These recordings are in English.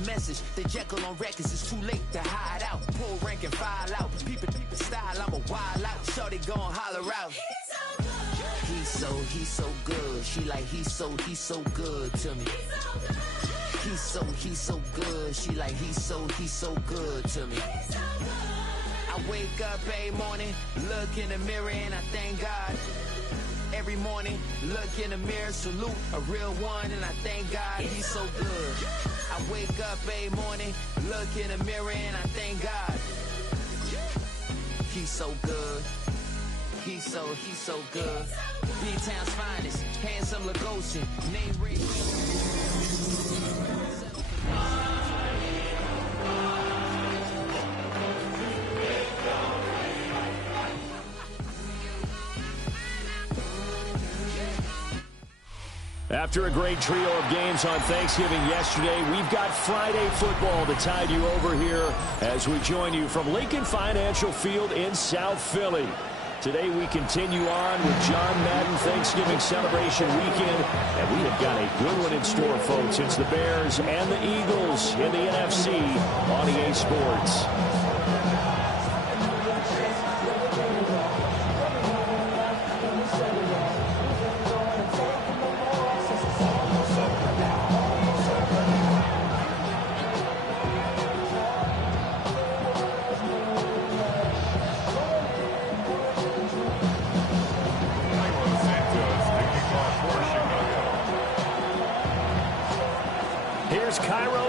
message. The Jekyll on records, it's too late to hide out. Pull rank and file out. People style, I'm a wild out. Shorty gon' holler out. He's so good. She like he's so good to me. He's so good. She like he's so good to me. I wake up every morning, look in the mirror and I thank God. Every morning, look in the mirror, salute a real one and I thank God he's so good. I wake up every morning, look in the mirror and I thank God. He's so good. He's so good. B-Town's finest, handsome Lagosian, name ring. After a great trio of games on Thanksgiving yesterday, we've got Friday football to tide you over here as we join you from Lincoln Financial Field in South Philly. Today we continue on with John Madden Thanksgiving celebration weekend, and we have got a good one in store, folks. It's the Bears and the Eagles in the NFC on EA Sports.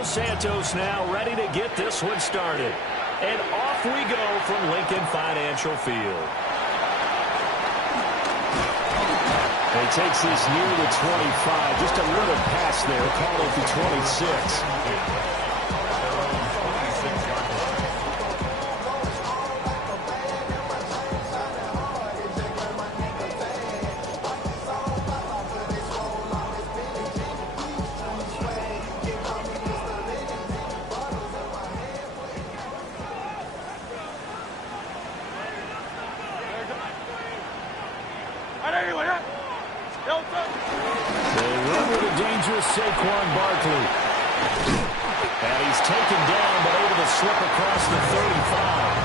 Santos now ready to get this one started. And off we go from Lincoln Financial Field. He takes this near the 25. Just a little pass there. Call it the 26. Saquon Barkley. And he's taken down, but able to slip across the 35.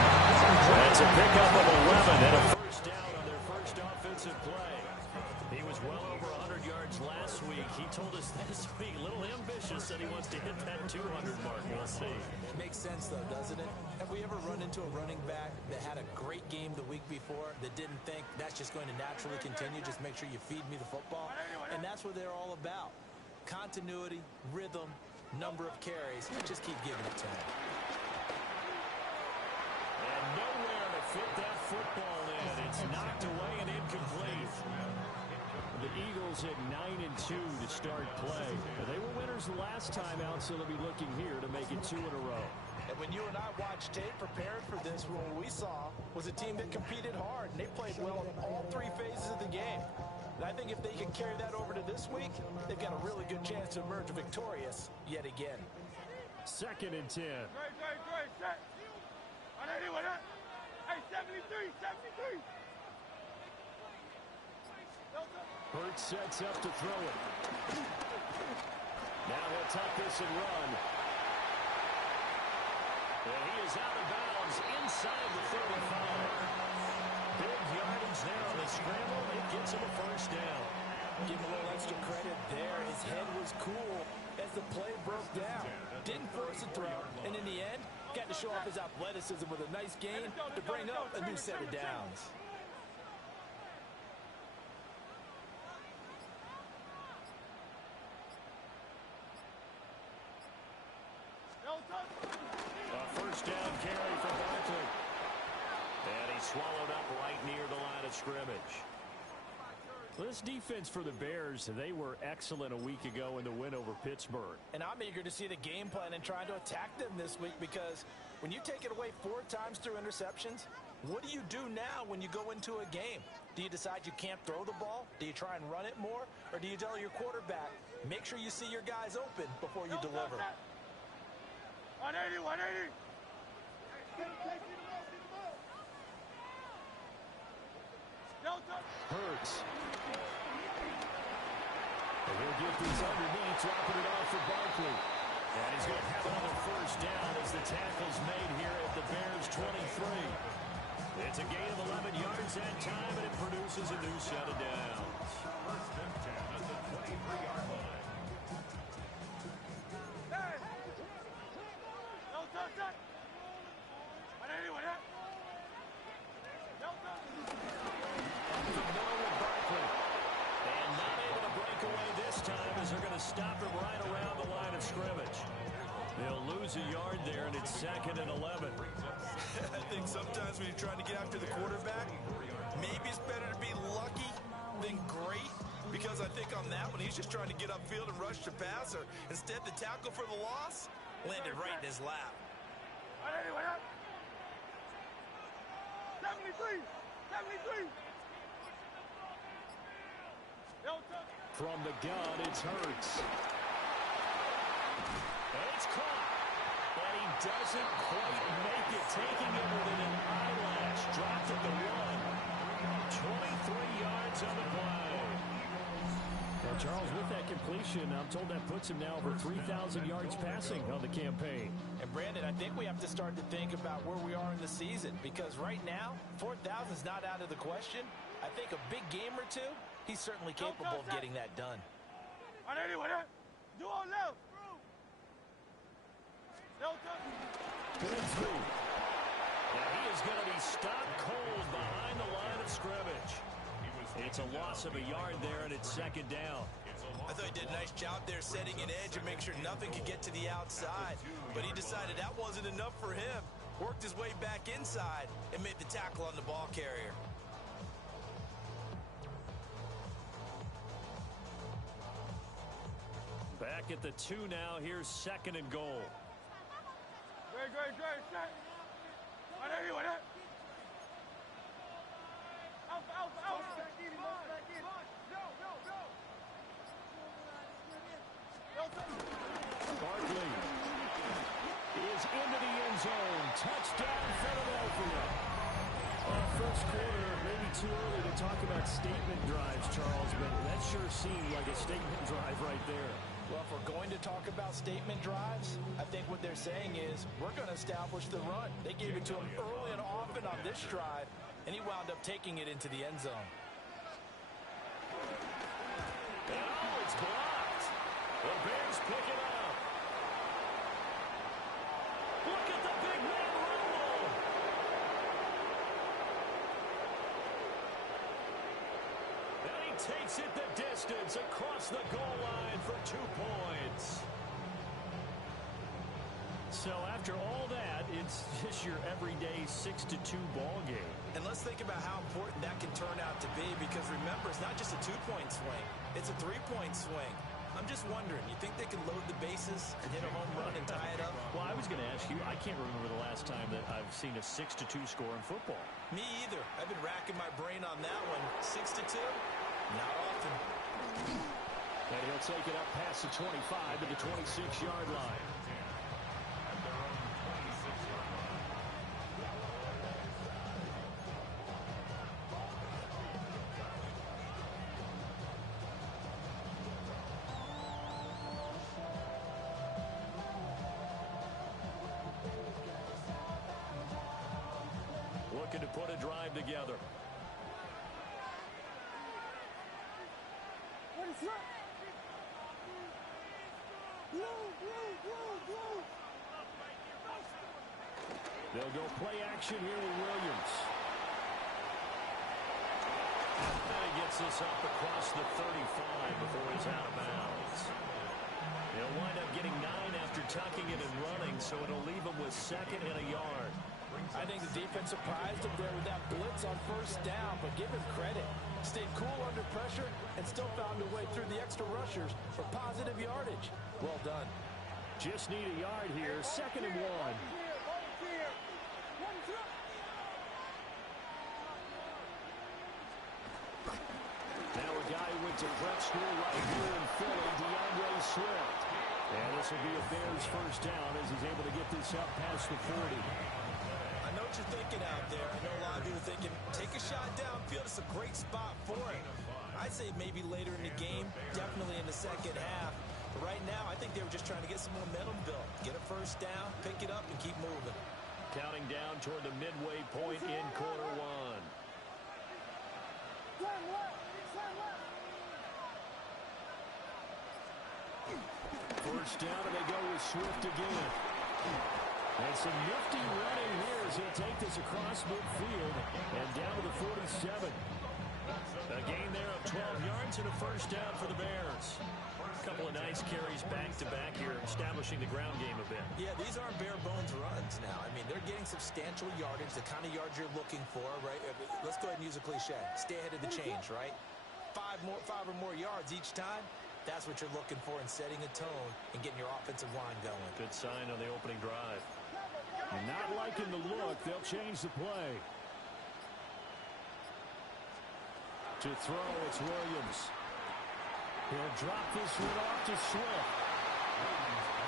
That's a pickup of 11 and a first down on their first offensive play. He was well over 100 yards last week. He told us this week, a little ambitious, that he wants to hit that 200 mark. We'll see. Makes sense, though, doesn't it? Have we ever run into a running back that had a great game the week before that didn't think that's just going to naturally continue? Just make sure you feed me the football. And that's what they're all about. Continuity, rhythm, number of carries. Just keep giving it to him. And nowhere to fit that football in. It's knocked away and incomplete. The Eagles at 9-2 to start play. They were winners last time out, so they'll be looking here to make it 2 in a row. And when you and I watched tape prepared for this, what we saw was a team that competed hard, and they played well in all three phases of the game. And I think if they can carry that over to this week, they've got a really good chance to emerge victorious yet again. 2nd and 10. Hurts sets up to throw it. Now he'll tuck this and run. And he is out of bounds inside the 35. Big yardage there on the scramble. It gets him a first down. Give him a little extra credit there. His head was cool as the play broke down. Didn't force a throw, and in the end, got to show off his athleticism with a nice gain to bring up a new set of downs. A first down carry for Barkley. And he swallowed up right near the line of scrimmage. Well, this defense for the Bears, they were excellent a week ago in the win over Pittsburgh. And I'm eager to see the game plan and trying to attack them this week, because when you take it away 4 times through interceptions, what do you do now when you go into a game? Do you decide you can't throw the ball? Do you try and run it more? Or do you tell your quarterback, make sure you see your guys open before you deliver? 180, 180. Hurts. And he'll get these underneath, dropping it off for Barkley. And he's going to have another first down as the tackle's made here at the Bears' 23. It's a gain of 11 yards that time, and it produces a new set of downs. First and 10 at the 23-yard line. Hey! No touch that! 180 with that! No touch! Familiar with Barkley. And not able to break away this time as they're going to stop him right around the line of scrimmage. They'll lose a yard there, and it's 2nd and 11. I think sometimes when you're trying to get after the quarterback, maybe it's better to be lucky than great, because I think on that one, he's just trying to get upfield and rush the passer. Instead, the tackle for the loss landed right in his lap. 73! 73! From the gun, it's Hurts. And it's caught. And he doesn't quite make it, taking it within an eyelash. Dropped at the 1. 23 yards on the play. And Charles, with that completion, I'm told that puts him now over 3,000 yards passing on the campaign. And Brandon, I think we have to start to think about where we are in the season, because right now, 4,000 is not out of the question. I think a big game or two, he's certainly capable of getting that done. 180 with that! Do on left! No touch! Good through. Now he is going to be stopped cold behind the line of scrimmage. It's a loss of a yard there, and it's 2nd down. I thought he did a nice job there setting an edge and make sure nothing could get to the outside. But he decided that wasn't enough for him. Worked his way back inside and made the tackle on the ball carrier. Back at the 2 now. Here's 2nd and goal. Great, set. 180 with that! Out! Back in! No touch! Barkley is into the end zone. Touchdown, Philadelphia. First quarter, maybe too early to talk about statement drives, Charles, but that sure seemed like a statement drive right there. Well, if we're going to talk about statement drives, I think what they're saying is we're going to establish the run. They gave it to him early and often on this drive, and he wound up taking it into the end zone. Oh, it's blocked. The Bears pick it up. Look at the big man rumble. And he takes it the distance across the goal line for 2 points. So after all that, it's just your everyday 6-2 ball game. And let's think about how important that can turn out to be, because remember, it's not just a 2-point swing. It's a 3-point swing. I'm just wondering, you think they can load the bases and hit a home run and tie it up? Well, I was going to ask you, I can't remember the last time that I've seen a 6-2 score in football. Me either. I've been racking my brain on that one. 6-2? Not often. And he'll take it up past the 25 to the 26-yard line. Looking to put a drive together. What is that? They'll go play action here with Williams. And he gets this up across the 35 before he's out of bounds. They'll wind up getting 9 after tucking it and running, so it'll leave him with 2nd and a yard. I think the defense surprised him there with that blitz on first down, but give him credit. Stayed cool under pressure and still found a way through the extra rushers for positive yardage. Well done. Just need a yard here. 2nd and 1. Now a guy who went to prep school right here in Philly, DeAndre Swift. And this will be a Bears first down as he's able to get this up past the 40. I know what you're thinking out there. I know a lot of you are thinking, take a shot downfield. It's a great spot for it. I'd say maybe later in the game, definitely in the second half. But right now, I think they were just trying to get some momentum built. Get a first down, pick it up, and keep moving. Counting down toward the midway point in quarter one. First down, and they go with Swift again. And some nifty running here as he'll take this across midfield and down to the 47. A gain there of 12 yards and a first down for the Bears. A couple of nice carries back-to-back here, establishing the ground game a bit. Yeah, these aren't bare-bones runs now. I mean, they're getting substantial yardage, the kind of yards you're looking for, right? Let's go ahead and use a cliche. Stay ahead of the change, right? Five or more yards each time. That's what you're looking for in setting a tone and getting your offensive line going. Good sign on the opening drive. And not liking the look, they'll change the play. To throw, it's Williams. He'll drop this one off to Swift.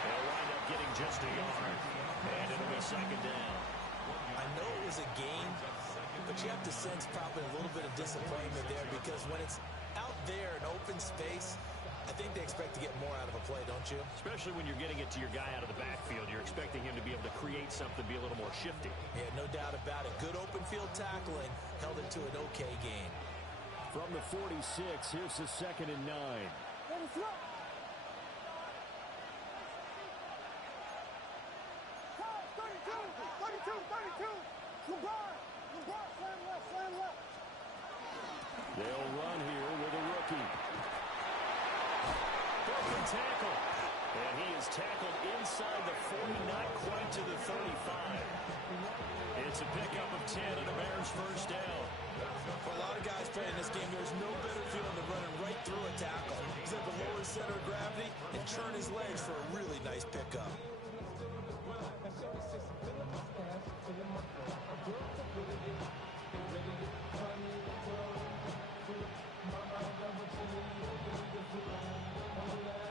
They'll wind up getting just a yard. And it'll be second down. I know it was a gain, but you have to sense probably a little bit of disappointment there because when it's out there in open space, I think they expect to get more out of a play, don't you? Especially when you're getting it to your guy out of the backfield. You're expecting him to be able to create something, be a little more shifty. Yeah, no doubt about it. Good open field tackling held it to an okay gain. From the 46, here's the 2nd and 9. They'll run here with a rookie. Broken tackle. And he is tackled inside the 40, not quite to the 35. It's a pickup of 10 and the Bears first down. For a lot of guys playing this game, there's no better feeling than running right through a tackle. He's able to lower his center of gravity and turn his legs for a really nice pickup.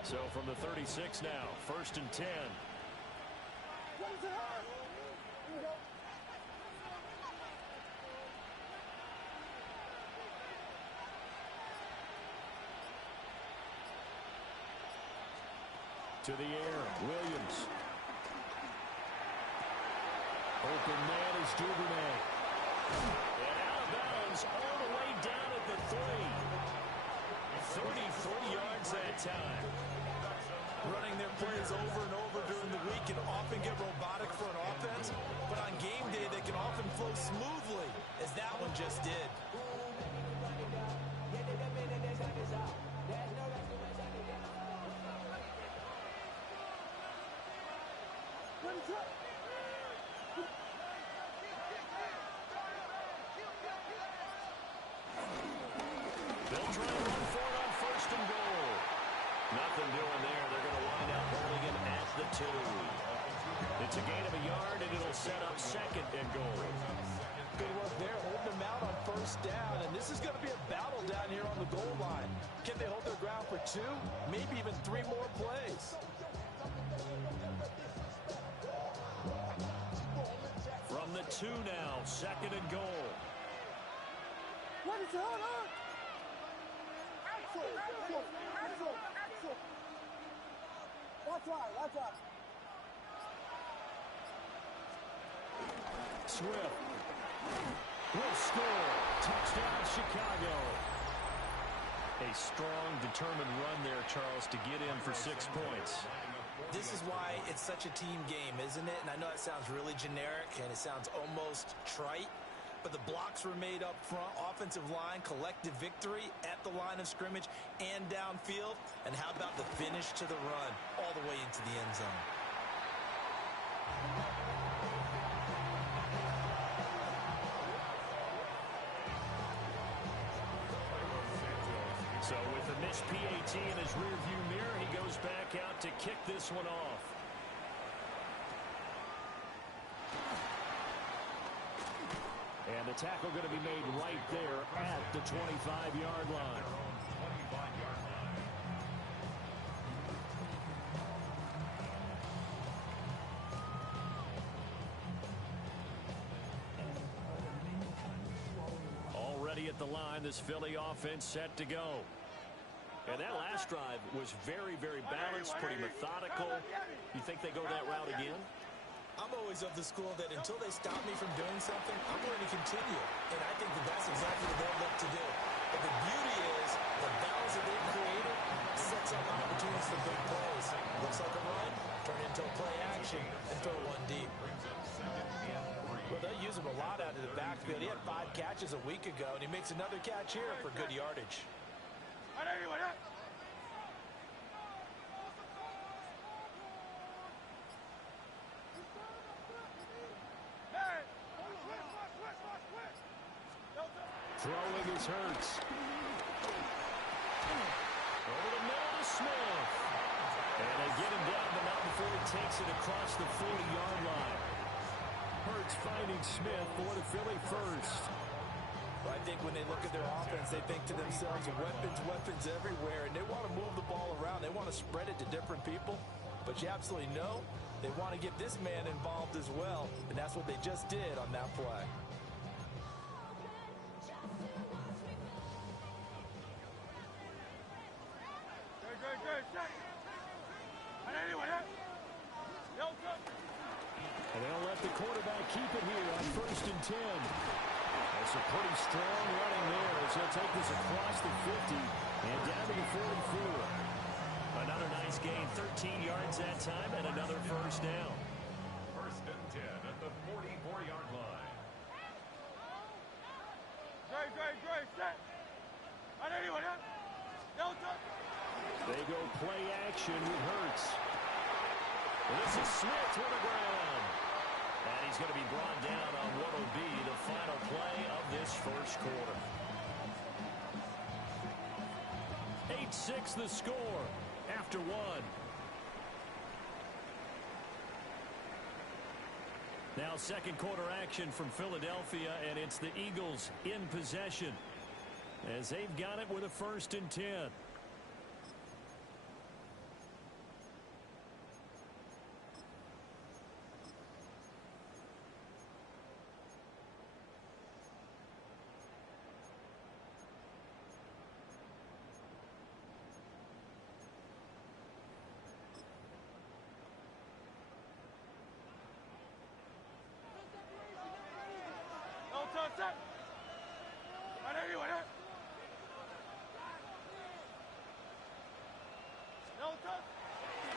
So from the 36 now, 1st and 10. To the air, Williams. Open man is Duvernay. And out of bounds all the way down at the 3. 34 yards that time. Running their plays over and over during the week can often get robotic for an offense, but on game day they can often flow smoothly, as that one just did. They'll try and run for it on 1st and goal. Nothing doing there. They're going to wind up holding him at the 2. It's a gain of a yard, and it'll set up 2nd and goal. Good work there, holding them out on 1st down, and this is going to be a battle down here on the goal line. Can they hold their ground for 2, maybe even 3 more plays? From the 2 now, 2nd and goal. What is going on? Axel! That's right. Swift will score. Touchdown, Chicago. A strong, determined run there, Charles, to get in for 6 points. This is why it's such a team game, isn't it? And I know that sounds really generic, and it sounds almost trite, but the blocks were made up front, offensive line, collective victory at the line of scrimmage and downfield. And how about the finish to the run all the way into the end zone? So with a missed PAT in his rearview mirror, he goes back out to kick this one off. And the tackle going to be made right there at the 25-yard line. Already at the line, this Philly offense set to go. And that last drive was very, very balanced, pretty methodical. You think they go that route again? I'm always of the school that until they stop me from doing something, I'm going to continue. And I think that that's exactly what they'll look to do. But the beauty is the balance that they've created sets up opportunities for big plays. Looks like a run, turn into a play action, and throw one deep. Well, they'll use him a lot out of the backfield. He had 5 catches a week ago, and he makes another catch here for good yardage. Throwing is Hurts. Over the middle to Smith. And they get him down, but not before he takes it across the 40-yard line. Hurts finding Smith for the Philly first. Well, I think when they look at their offense, they think to themselves, weapons everywhere, and they want to move the ball around. They want to spread it to different people. But you absolutely know they want to get this man involved as well, and that's what they just did on that play. And they'll let the quarterback keep it here on 1st and 10. That's a pretty strong running there as he'll take this across the 50 and down to the 44. Another nice gain, 13 yards that time, and another first down. 1st and 10 at the 44-yard line. They go play action with Hurts. This is Smith to the ground. And he's going to be brought down on what will be the final play of this first quarter. 8-6 the score after 1. Now second quarter action from Philadelphia, and it's the Eagles in possession as they've got it with a 1st and 10.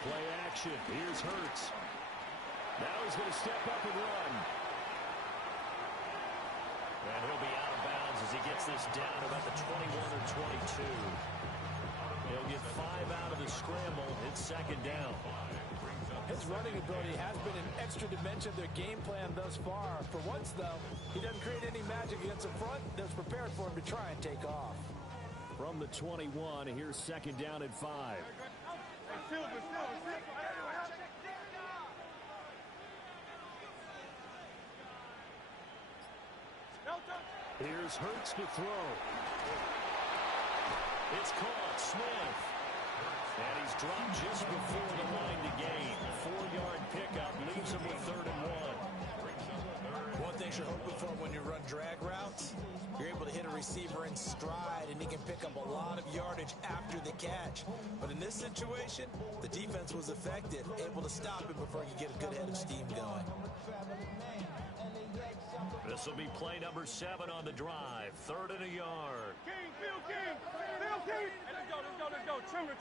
Play action. Here's Hurts. Now he's going to step up and run. And he'll be out of bounds as he gets this down about the 21 or 22. He'll get 5 out of the scramble. It's 2nd down. His running ability has been an extra dimension of their game plan thus far. For once, though, he doesn't create any magic against the front that's prepared for him to try and take off. From the 21, here's 2nd down at 5. Here's Hurts to throw. It's caught. Smith. And he's dropped just before the line to gain. 4-yard pickup leaves him with 3rd and 1. One thing you're hoping for when you run drag routes, you're able to hit a receiver in stride, and he can pick up a lot of yardage after the catch. But in this situation, the defense was effective, able to stop him before he could get a good head of steam going. This will be play number 7 on the drive. 3rd and a yard. King, Field King, Field King. Hey, let's go. Trimmer.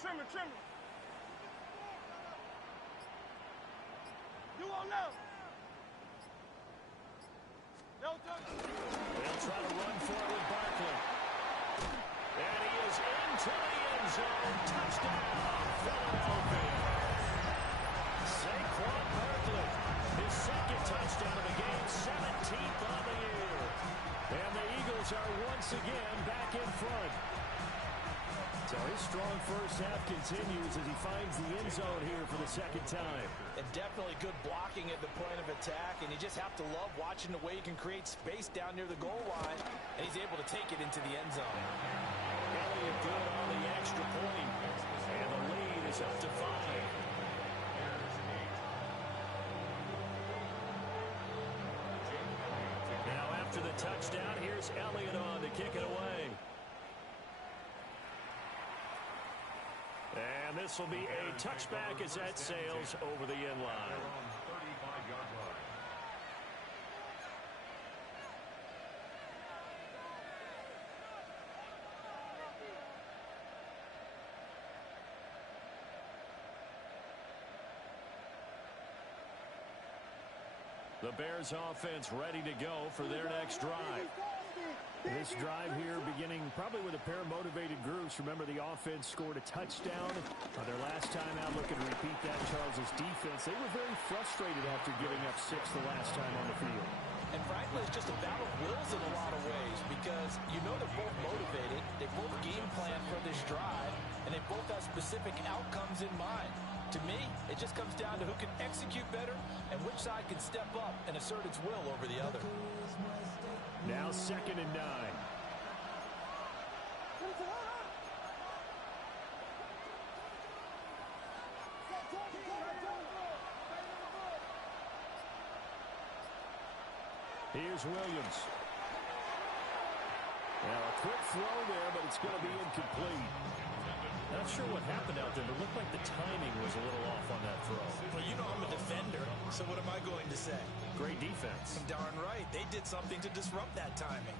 You on left. They'll try to run for it with Barkley. And he is into the end zone. Touchdown, Philadelphia. Saquon Barkley, his 2nd touchdown of the game, 17th on the year. And the Eagles are once again back in front. So his strong first half continues as he finds the end zone here for the 2nd time. And definitely good blocking at the point of attack, and you just have to love watching the way he can create space down near the goal line, and he's able to take it into the end zone. Elliott good on the extra point, and the lead is up to 5. Now after the touchdown, here's Elliott on to kick it away. And this will be a touchback as that sails over the end line. 35-yard line. The Bears offense ready to go for their next drive. This drive here beginning probably with a pair of motivated groups. Remember, the offense scored a touchdown their last time out. Looking to repeat that. Charles' defense, they were very frustrated after giving up 6 the last time on the field. And frankly, it's just a battle of wills in a lot of ways because you know they're both motivated. They both game plan for this drive, and they both have specific outcomes in mind. To me, it just comes down to who can execute better and which side can step up and assert its will over the other. Now 2nd and 9. Here's Williams. Now a quick throw there, but it's going to be incomplete. Not sure what happened out there, but it looked like the timing was a little off on that throw. Well, you know I'm a defender, so what am I going to say? Great defense. Darn right. They did something to disrupt that timing.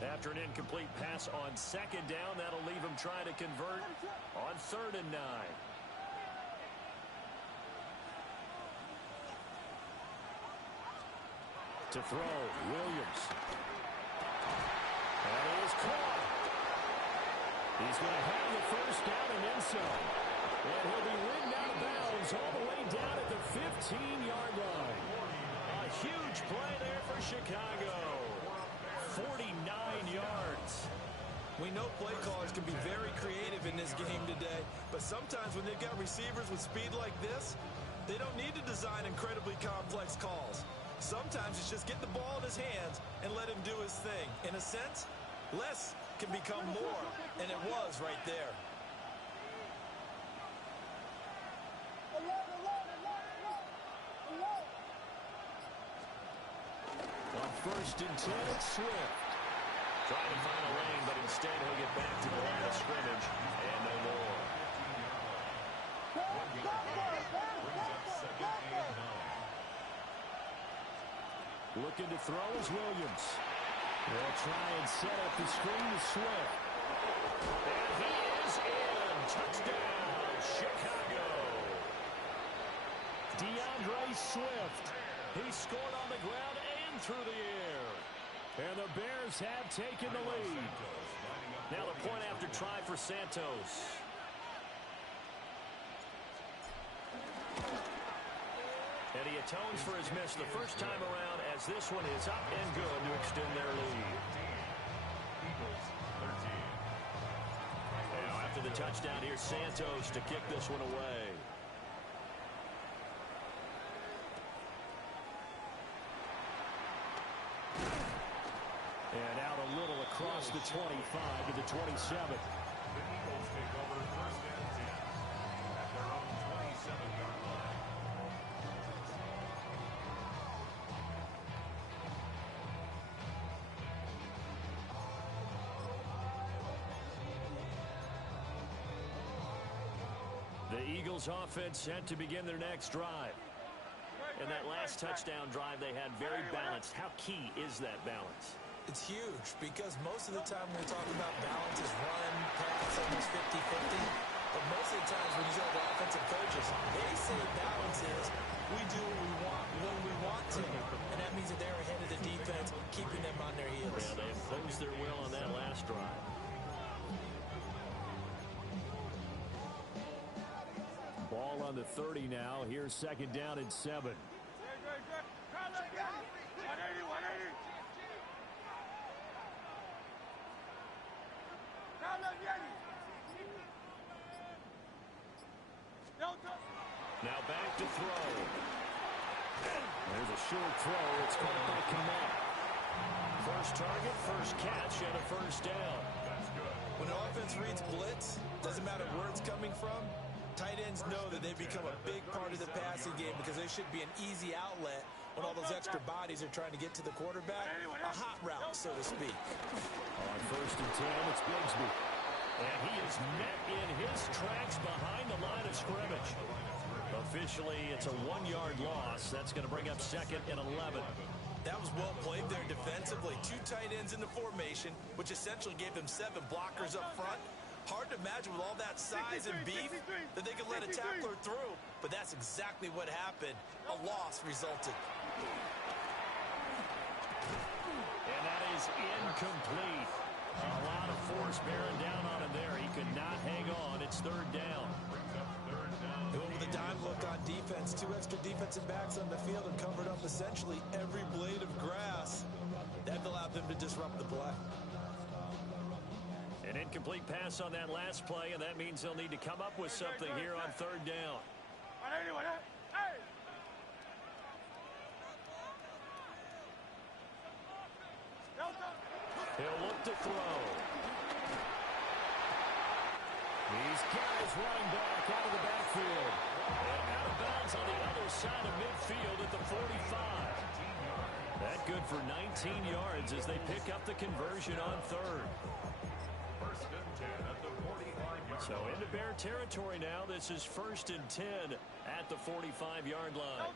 After an incomplete pass on 2nd down, that'll leave him trying to convert on 3rd and 9. To throw, Williams. That is caught. He's going to have the 1st down and then some. And he'll be ridden out of bounds all the way down at the 15-yard line. A huge play there for Chicago. 49 yards. We know play callers can be very creative in this game today, but sometimes when they've got receivers with speed like this, they don't need to design incredibly complex calls. Sometimes it's just get the ball in his hands and let him do his thing. In a sense, less can become more, and it was right there. On 1st and 10, it's Swift. Trying to find a lane, but instead he'll get back to the line of scrimmage and no more. Looking to throw is Williams. They'll try and set up the screen to Swift. And he is in. Touchdown, Chicago. DeAndre Swift. He scored on the ground and through the air. And the Bears have taken the lead. Now the point after try for Santos. And he atones for his miss the first time around as this one is up and good to extend their lead. Now after the touchdown, here's Santos to kick this one away. And out a little across the 25 to the 27. The Eagles take over 1st and 10 at their own 27-yard line. The Eagles offense set to begin their next drive. And that last touchdown drive they had very balanced. How key is that balance? It's huge because most of the time when we talk about balance is run, pass, almost 50-50. But most of the times when you talk to offensive coaches, they say balance is we do what we want when we want to. And that means that they're ahead of the defense, keeping them on their heels. Yeah, they imposed their will on that last drive. Ball on the 30 now. Here's 2nd down and 7. Now back to throw. There's a short throw. It's caught by Kmet. First target, first catch, and a 1st down. When the offense reads blitz, doesn't matter where it's coming from, Tight ends know that they've become a big part of the passing game because they should be an easy outlet when all those extra bodies are trying to get to the quarterback. A hot route, so to speak. On 1st and 10, it's Bigsby. And he is met in his tracks behind the line of scrimmage. Officially, it's a 1-yard loss. That's going to bring up 2nd and 11. That was well played there defensively. 2 tight ends in the formation, which essentially gave them 7 blockers up front. Hard to imagine with all that size and beef that they could let a tackler through. But that's exactly what happened. A loss resulted. And that is incomplete. A lot of force bearing down on him there. He could not hang on. It's 3rd down. They went with a dime look on defense. 2 extra defensive backs on the field and covered up essentially every blade of grass. That allowed them to disrupt the play. An incomplete pass on that last play, and that means they'll need to come up with something here on 3rd down. He'll look to throw. These guys running back out of the backfield. And out of bounds on the other side of midfield at the 45. That good for 19 yards as they pick up the conversion on 3rd. So into Bear territory now. This is 1st and 10 at the 45-yard line.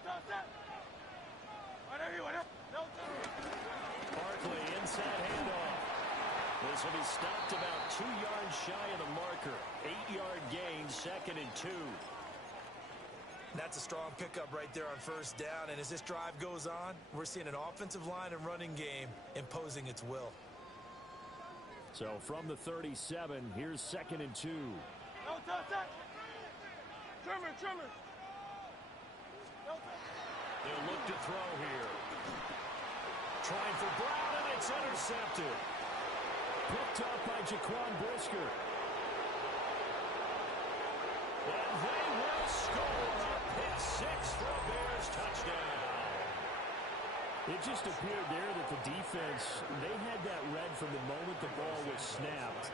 Barkley inside handoff. This will be stopped about 2 yards shy of the marker. 8-yard gain, 2nd and 2. That's a strong pickup right there on 1st down. And as this drive goes on, we're seeing an offensive line and running game imposing its will. So from the 37, here's 2nd and 2. Trimmer. They'll look to throw here. Trying for Brown, and it's intercepted. Picked up by Jaquan Brisker. And they will score a pick 6 for a Bears touchdown. It just appeared there that the defense, they had that read from the moment the ball was snapped.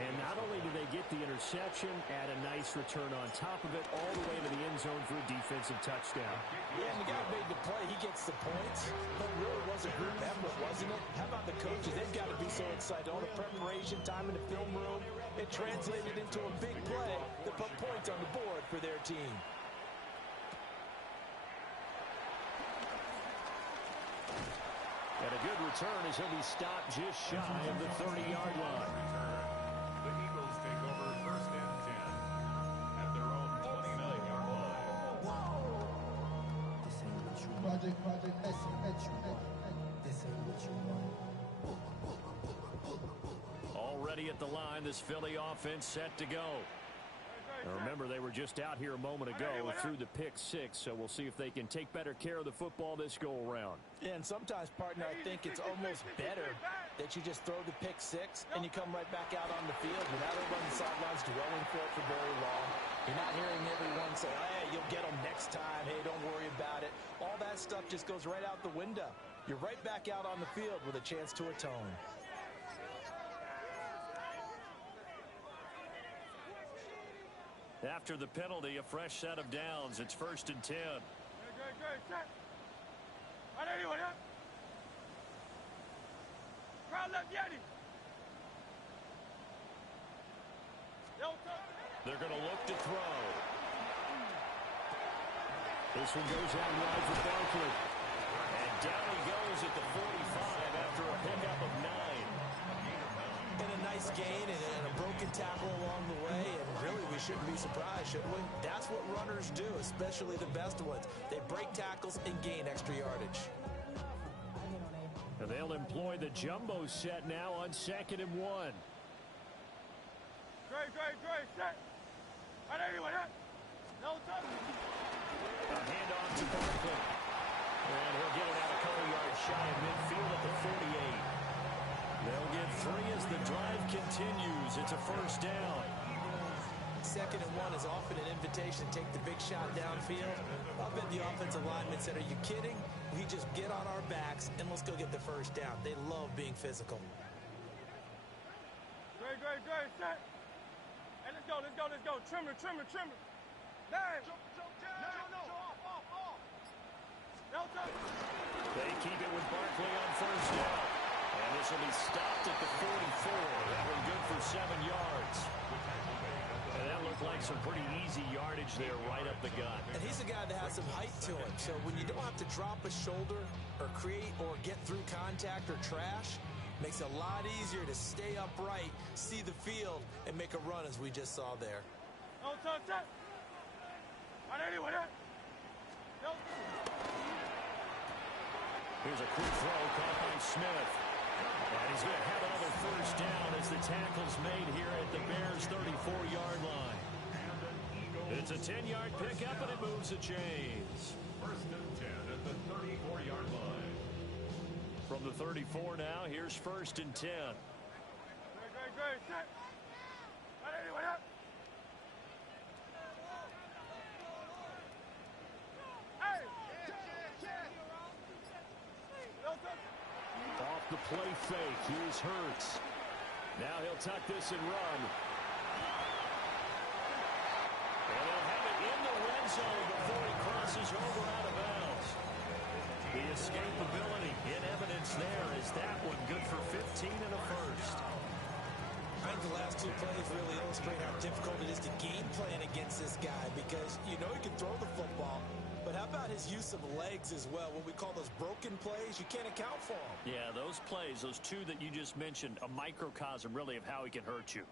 And not only did they get the interception, add a nice return on top of it, all the way to the end zone for a defensive touchdown. Yeah, and the guy made the play. He gets the points. But it really was a group effort, wasn't it? How about the coaches? They've got to be so excited. All the preparation, time in the film room, it translated into a big play that put points on the board for their team. And a good return as he'll be stopped just shy of the 30-yard line. The Eagles take over 1st and 10 at their own 29-yard line. Project, this ain't what you want. Already at the line, this Philly offense set to go. Now remember, they were just out here a moment ago through the pick 6, so we'll see if they can take better care of the football this go-around. Yeah, and sometimes, partner, I think it's almost better that you just throw the pick 6 and you come right back out on the field. You're not over on the sidelines dwelling for it for very long. You're not hearing everyone say, hey, you'll get them next time. Hey, don't worry about it. All that stuff just goes right out the window. You're right back out on the field with a chance to atone. After the penalty, a fresh set of downs. It's 1st and 10. They're going to look to throw. This one goes out wide for Barkley. And down he goes at the 45 after a pickup of 9. And a nice gain and a broken tackle along the way, and really we shouldn't be surprised, should we? That's what runners do, especially the best ones. They break tackles and gain extra yardage. And they'll employ the jumbo set now on 2nd and 1. Great, set. A handoff to Barkley. And he'll get it out a couple yards shy of midfield at the 48. They'll get 3 as the drive continues. It's a 1st down. 2nd and 1 is often an invitation to take the big shot downfield. I bet the offensive linemen said, are you kidding? We just get on our backs and let's go get the 1st down. They love being physical. Great, set. Hey, let's go. Trimmer. snap. And this will be stopped at the 44. That one good for 7 yards. And that looked like some pretty easy yardage there right up the gut. And he's a guy that has some height to him. So when you don't have to drop a shoulder or create or get through contact or trash, makes it a lot easier to stay upright, see the field, and make a run as we just saw there. Here's a quick throw caught by Smith. And he's going to have another first down as the tackle's made here at the Bears' 34-yard line. It's a 10-yard pickup, and it moves the chains. First and 10 at the 34-yard line. From the 34 now, here's first and 10. Off the play fake, here's Hurts. Now he'll tuck this and run. And he'll have it in the red zone before he crosses over out of bounds. The escapability in evidence there is that one good for 15 and a first. I think the last two plays really illustrate how difficult it is to game plan against this guy because you know he can throw the football, but how about his use of legs as well? What we call those broken plays, you can't account for them. Yeah, those plays, those two that you just mentioned, a microcosm really of how he can hurt you.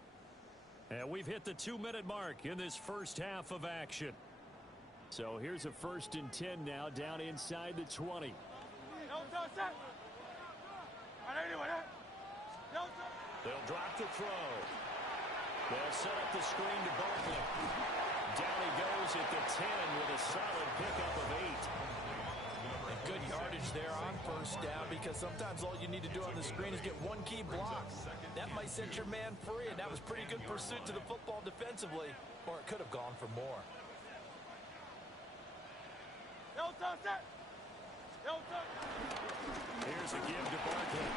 And we've hit the 2-minute mark in this first half of action. So here's a first and 10 now down inside the 20. They'll drop the throw. They'll set up the screen to Barkley. Down he goes at the 10 with a solid pickup of 8. And good yardage there on first down because sometimes all you need to do on the screen is get one key block. That might set your man free, and that was pretty good pursuit to the football defensively, or it could have gone for more. Here's a give to Barkley.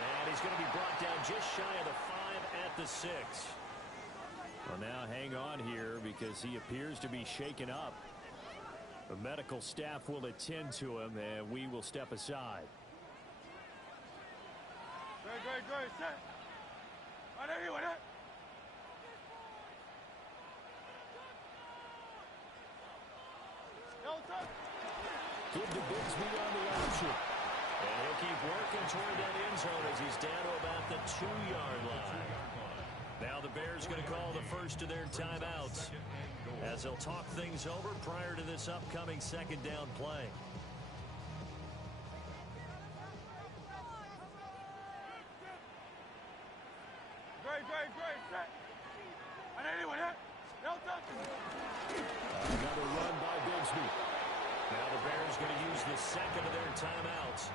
And he's going to be brought down just shy of the 5 at the 6. Well, now hang on here because he appears to be shaken up. The medical staff will attend to him, and we will step aside. Give to Bigsby on the option. And he'll keep working toward that end zone as he's down to about the 2-yard line. Now the Bears going to call the first of their timeouts as they'll talk things over prior to this upcoming second down play. Another run by Bigsby. Now the Bears going to use the second of their timeouts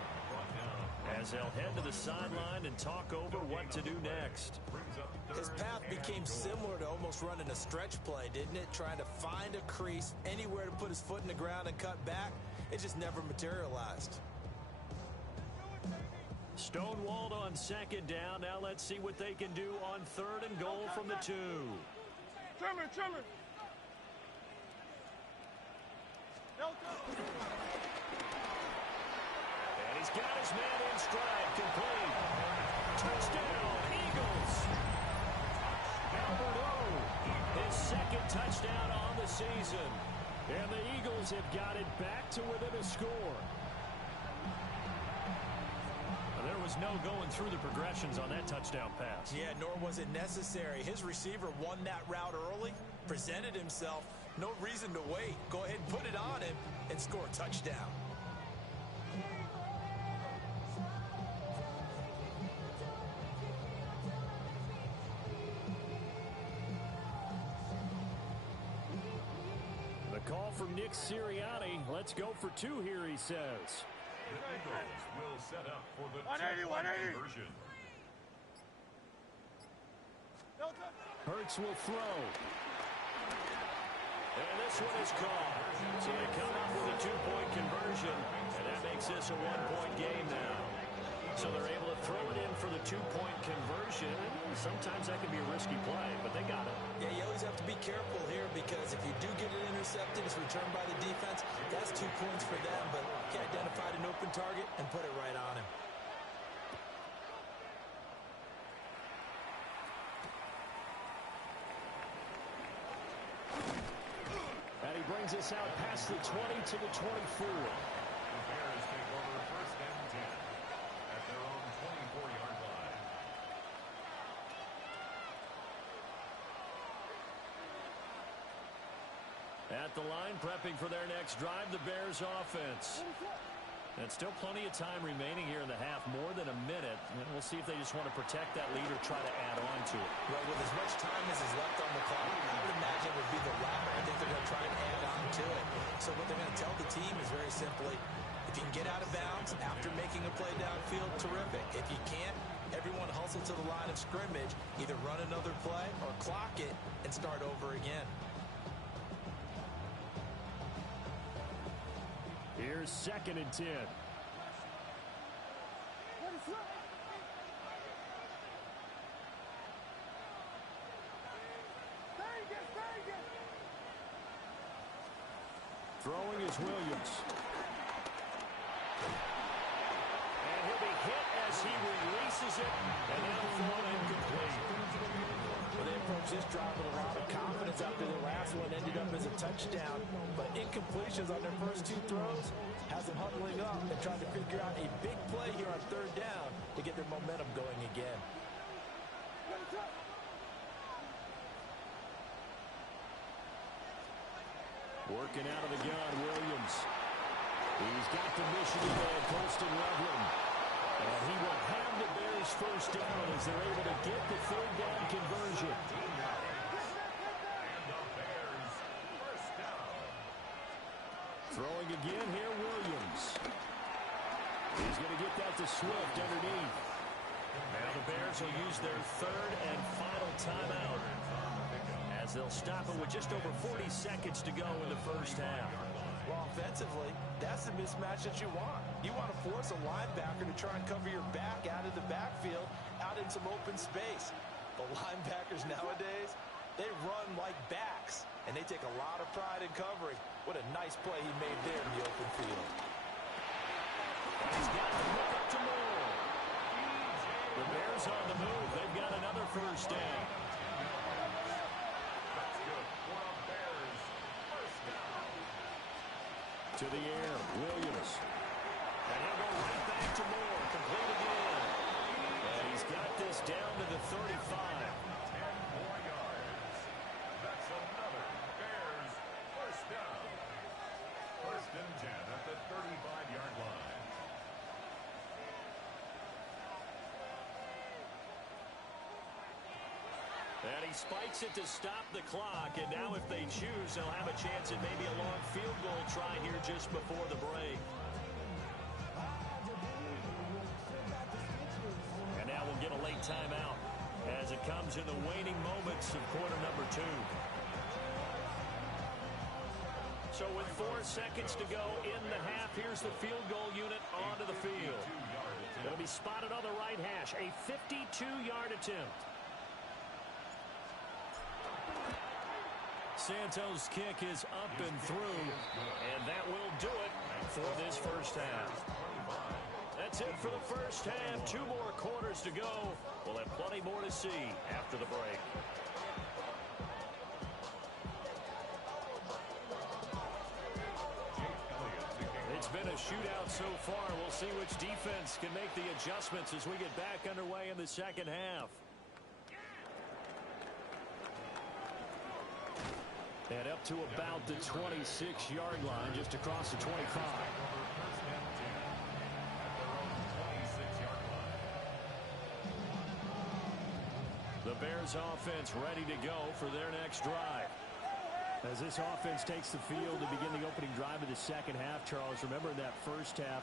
as they'll head to the sideline and talk over what to do next. His path became similar to almost running a stretch play, didn't it? Trying to find a crease, anywhere to put his foot in the ground and cut back. It just never materialized. Stonewalled on second down. Now let's see what they can do on third and goal from the 2. Trimmer. And he's got his man in stride, complete. Touchdown, Eagles. Albert O, his second touchdown on the season. And the Eagles have got it back to within a score. There was no going through the progressions on that touchdown pass. Yeah, nor was it necessary. His receiver won that route early, presented himself. No reason to wait. Go ahead and put it on him and score a touchdown. The call from Nick Sirianni. Let's go for 2 here, he says. The Eagles will set up for the 180. conversion. Hurts will throw. And this one is caught. So they come up with a 2-point conversion, and that makes this a 1-point game now. So they're able to throw it in for the 2-point conversion. Sometimes that can be a risky play, but they got it. Yeah, you always have to be careful here because if you do get it intercepted, it's returned by the defense. That's 2 points for them, but he identified an open target and put it right on him. brings us out past the 20 to the 24. The Bears take over first and 10 at their own 24-yard line. At the line, prepping for their next drive, the Bears offense. And still plenty of time remaining here in the half, more than a minute. And we'll see if they just want to protect that lead or try to add on to it. Well, with as much time as is left on the clock, I would imagine it would be the latter. I think they're going to try and add on to it. So what they're going to tell the team is very simply, if you can get out of bounds after making a play downfield, terrific. If you can't, everyone hustle to the line of scrimmage, either run another play or clock it and start over again. Here's 2nd and 10. Throwing is Williams. And he'll be hit as he releases it, and now thrown incomplete. Well, they approached this drive with a lot of confidence after the last one ended up as a touchdown. But incompletions on their first 2 throws has them huddling up and trying to figure out a big play here on 3rd down to get their momentum going again. Working out of the gun, Williams. He's got the Michigan man, Colston Loveland. And he will have the Bears first down as they're able to get the 3rd down conversion. And the Bears first down. Throwing again here, Williams. He's going to get that to Swift underneath. Now the Bears will use their 3rd and final timeout, as they'll stop it with just over 40 seconds to go in the first half. Well, offensively, that's the mismatch that you want. You want to force a linebacker to try and cover your back out of the backfield, out in some open space. The linebackers nowadays, they run like backs, and they take a lot of pride in covering. What a nice play he made there in the open field. He's got to hook up to Moore. The Bears on the move. They've got another first down. That's good for a Bears first down. To the air, Williams. And he'll go right back to Moore. Complete again. And he's got this down to the 35. 10 more yards. That's another Bears first down. First and 10 at the 35-yard line. And he spikes it to stop the clock. And now if they choose, they'll have a chance at maybe a long field goal try here just before the break. And now we'll get a late timeout as it comes in the waning moments of quarter number 2. So with 4 seconds to go in the half, here's the field goal unit onto the field. It'll be spotted on the right hash. A 52-yard attempt. Santos' kick is up and through, and that will do it for this first half. That's it for the first half. 2 more quarters to go. We'll have plenty more to see after the break. It's been a shootout so far. We'll see which defense can make the adjustments as we get back underway in the second half. And up to about the 26-yard line, just across the 25. The Bears offense ready to go for their next drive. As this offense takes the field to begin the opening drive of the second half, Charles, remember in that first half,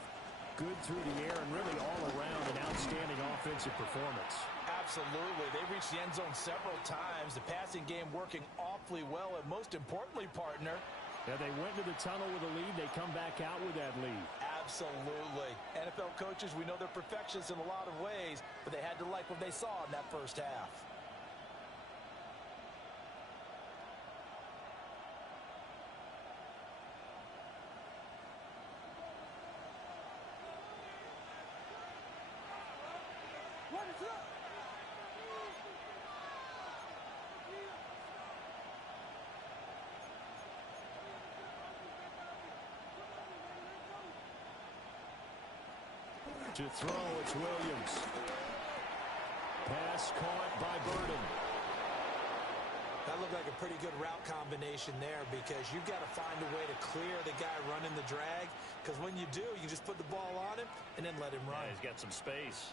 good through the air and really all around an outstanding offensive performance. Absolutely. They reached the end zone several times. The passing game working awfully well. And most importantly, partner, yeah, they went to the tunnel with a lead. They come back out with that lead. Absolutely. NFL coaches, we know they're perfectionists in a lot of ways, but they had to like what they saw in that first half. To throw, it's Williams. Pass caught by Burden. That looked like a pretty good route combination there because you've got to find a way to clear the guy running the drag, because when you do, you just put the ball on him and then let him run. Yeah, he's got some space.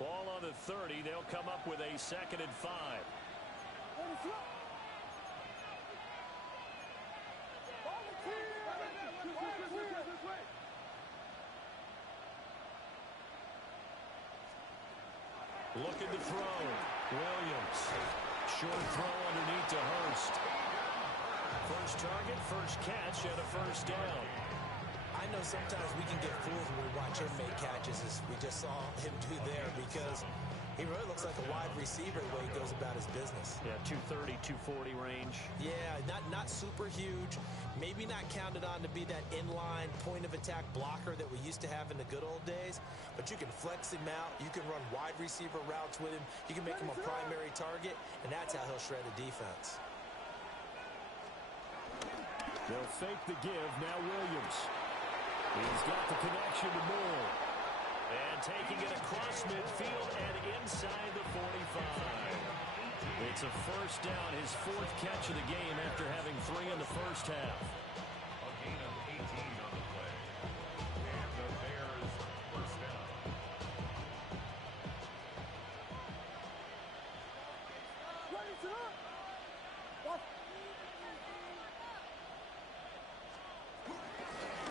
Ball on the 30. They'll come up with a 2nd and 5. Looking to throw. Williams. Short throw underneath to Hurst. First target, first catch, and a first down. I know sometimes we can get fooled when we watch him make catches, as we just saw him do there, because he really looks like a wide receiver the way he goes about his business. Yeah, 230, 240 range. Yeah, not super huge. Maybe not counted on to be that inline point-of-attack blocker that we used to have in the good old days, but you can flex him out. You can run wide receiver routes with him. You can make him a primary target, and that's how he'll shred a defense. They'll fake the give. Now Williams. He's got the connection to Moore. And taking it across midfield and inside the 45. It's a first down, his 4th catch of the game after having 3 in the first half. A gain of 18 on the play. And the Bears first down.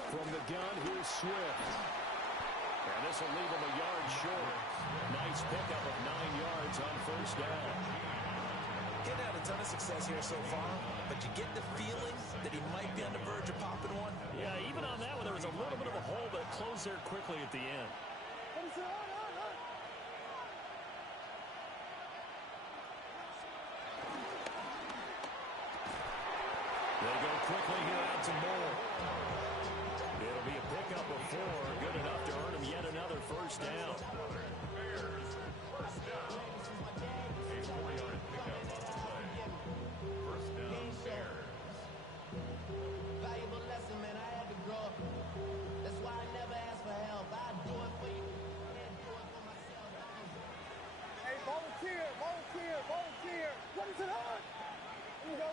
From the gun, here's Swift. And this will leave him a yard short. Nice pickup of 9 yards on first down. Getting had a ton of success here so far, but you get the feeling that he might be on the verge of popping one. Yeah, even on that one, there was a little bit of a hole, but it closed there quickly at the end. They go quickly here out to Moore. It'll be a pickup of 4, good enough to earn him yet another first down. Bears first down. A 4-yard pickup on the play. First down, Bears. Valuable lesson, man. I had to grow up. That's why I never ask for help. I do it for you. I can't do it for myself. Hey, volunteer, volunteer, volunteer. What is it on? Here we go.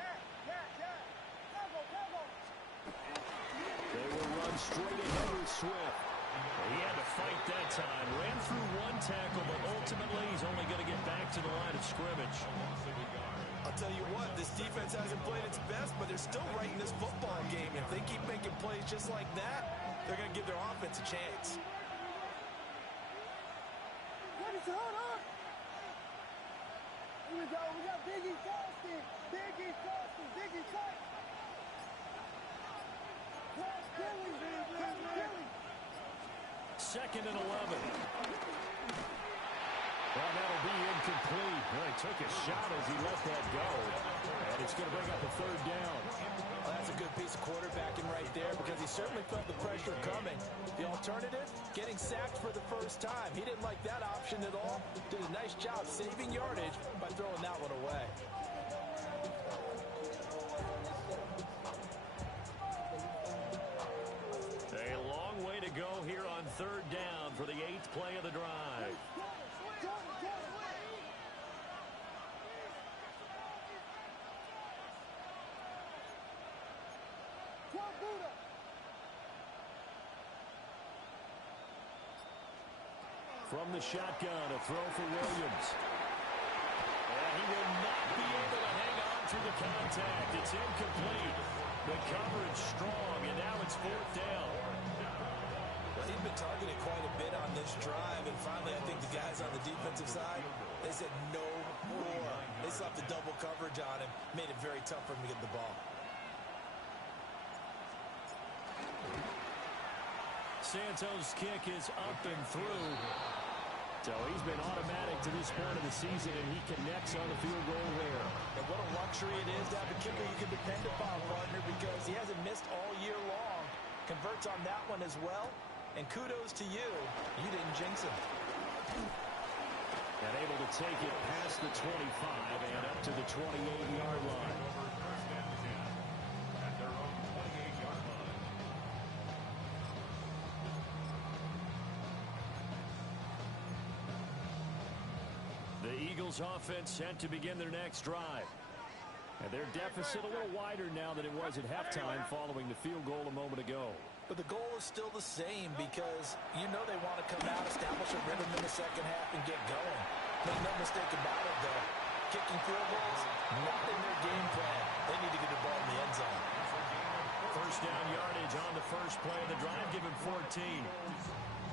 Cat. Cabo. They will run straight ahead with Swift. He had to fight that time. Ran through 1 tackle, but ultimately he's only going to get back to the line of scrimmage. I'll tell you what, this defense hasn't played its best, but they're still right in this football game. If they keep making plays just like that, they're going to give their offense a chance. What is it on? Here we go. We got Biggie Boston. Biggie Boston. Biggie Boston. Second and 11. Well, that'll be incomplete. Well, he took a shot as he let that go. And it's going to bring up a 3rd down. Well, that's a good piece of quarterbacking right there, because he certainly felt the pressure coming. The alternative, getting sacked for the first time. He didn't like that option at all. Did a nice job saving yardage by throwing that one away. A long way to go here on 3rd down for the 8th play of the drive. From the shotgun, a throw for Williams. And he will not be able to hang on through the contact. It's incomplete. The coverage strong, and now it's 4th down. Well, he'd been targeted quite a bit on this drive, and finally I think the guys on the defensive side, they said no more. They slapped the double coverage on him, made it very tough for him to get the ball. Santos' kick is up and through. So he's been automatic to this point of the season, and he connects on the field goal there. And what a luxury it is to have a kicker you can depend upon, partner, because he hasn't missed all year long. Converts on that one as well. And kudos to you. You didn't jinx him. And able to take it past the 25 and up to the 28-yard line. First and 10 at their own 28 Eagles offense set to begin their next drive. And their deficit a little wider now than it was at halftime following the field goal a moment ago. But the goal is still the same because you know they want to come out, establish a rhythm in the second half, and get going. Make no mistake about it, though. Kicking field goals, not in their game plan. They need to get the ball in the end zone. First down yardage on the first play of the drive, give him 14.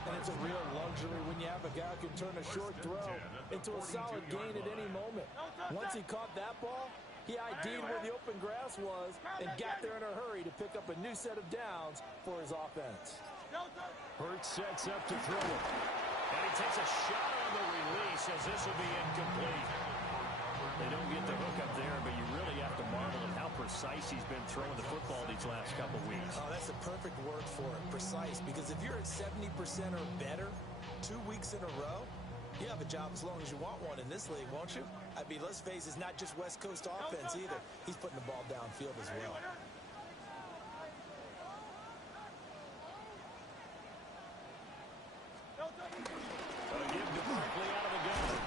And it's a real luxury when you have a guy who can turn a short throw into a solid gain at any moment. Once he caught that ball, he ID'd where the open grass was and got there in a hurry to pick up a new set of downs for his offense. Hurts sets up to throw it. And he takes a shot on the release as this will be incomplete. They don't get the hook up there, but you really have to marvel at how precise he's been throwing the football these last couple weeks. Oh, that's a perfect word for it, precise, because if you're at 70% or better 2 weeks in a row, you have a job as long as you want one in this league, won't you? I mean, let's face it, it's not just West Coast offense either. He's putting the ball downfield as well. Give to Barkley out of the gun.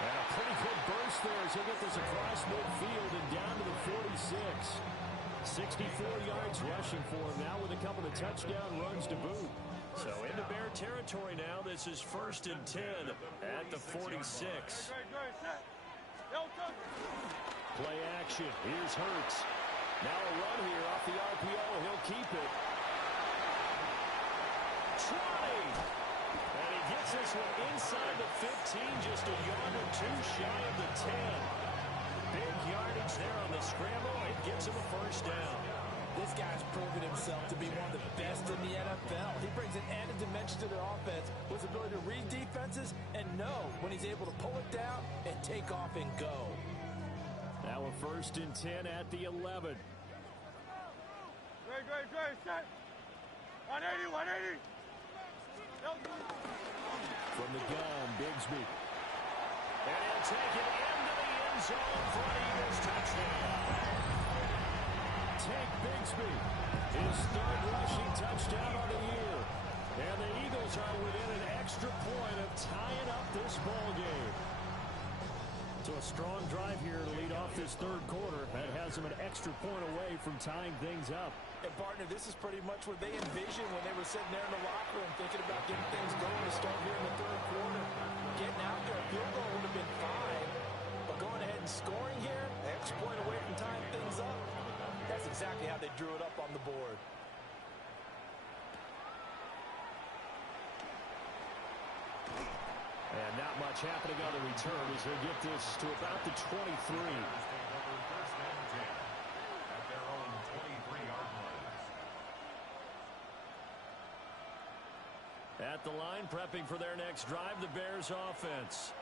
And a pretty good burst there as he'll get this across midfield and down to the 46. 64 yards rushing for him now with a couple of touchdown runs to boot. So into Bear territory now. This is 1st and 10 at the 46. Play action. Here's Hurts. Now a run here off the RPO. He'll keep it. 20. And he gets this one inside the 15, just a yard or two shy of the 10. Big yardage there on the scramble. It gets him a first down. This guy's proven himself to be one of the best in the NFL. He brings an added dimension to their offense with his ability to read defenses and know when he's able to pull it down and take off and go. Now a 1st and 10 at the 11. Great, set. 180, 180. From the gun, Bigsby. And he'll take it into the end zone for an Eagles touchdown. Tank Bigsby, his 3rd rushing touchdown of the year. And the Eagles are within an extra point of tying up this ball game. So a strong drive here to lead off this 3rd quarter. That has them an extra point away from tying things up. And, partner, this is pretty much what they envisioned when they were sitting there in the locker room thinking about getting things going to start here in the 3rd quarter. Getting out there, a field goal would have been fine. But going ahead and scoring here, an extra point away from tying things up, that's exactly how they drew it up on the board. And not much happening on the return as they get this to about the 23. At the line, prepping for their next drive, the Bears offense.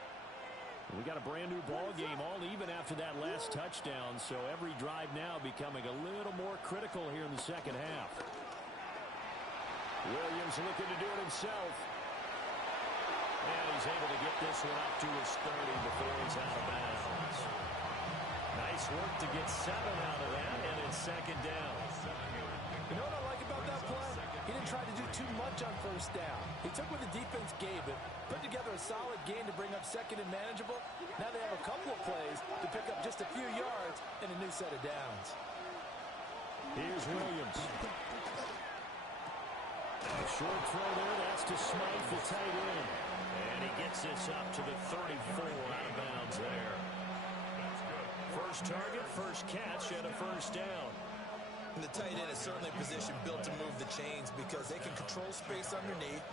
We got a brand new ball game, all even after that last touchdown, so every drive now becoming a little more critical here in the second half. Williams looking to do it himself. And he's able to get this one up to his 30 before he's out of bounds. Nice work to get 7 out of that, and it's 2nd down. You know what I like about that play? He didn't try to do too much on 1st down. He took what the defense gave him, put together a solid game to bring up 2nd and manageable. Now they have a couple of plays to pick up just a few yards and a new set of downs. Here's Williams. A short throw there, that's to Smythe, the tight end. And he gets this up to the 34, out of bounds there. First target, first catch, and a first down. And the tight end is certainly a position built to move the chains because they can control space underneath.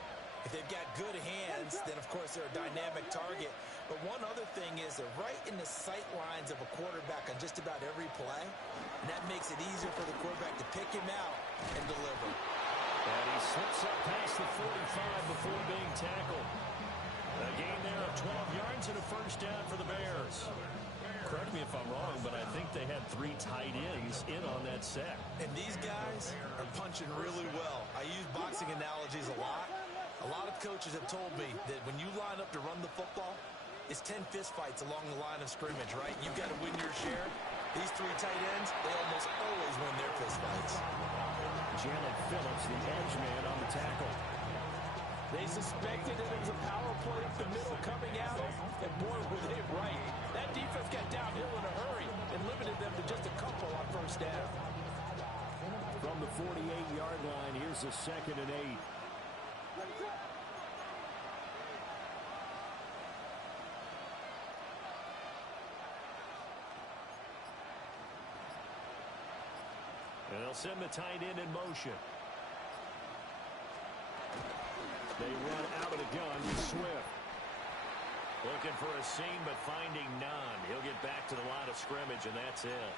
If they've got good hands, then of course they're a dynamic target. But one other thing is they're right in the sight lines of a quarterback on just about every play. And that makes it easier for the quarterback to pick him out and deliver. And he slips up past the 45 before being tackled. A gain there of 12 yards and a first down for the Bears. Correct me if I'm wrong, but I think they had 3 tight ends in on that set. And these guys are punching really well. I use boxing analogies a lot. A lot of coaches have told me that when you line up to run the football, it's 10 fistfights along the line of scrimmage, right? You've got to win your share. These 3 tight ends, they almost always win their fistfights. Jalen Phillips, the edge man on the tackle. They suspected that it was a power play up the middle coming at them, and boy, were they right. That defense got downhill in a hurry and limited them to just a couple on first down. From the 48-yard line, here's a 2nd and 8. And they'll send the tight end in motion. They run out of the gun with Swift. Looking for a seam, but finding none. He'll get back to the line of scrimmage, and that's it.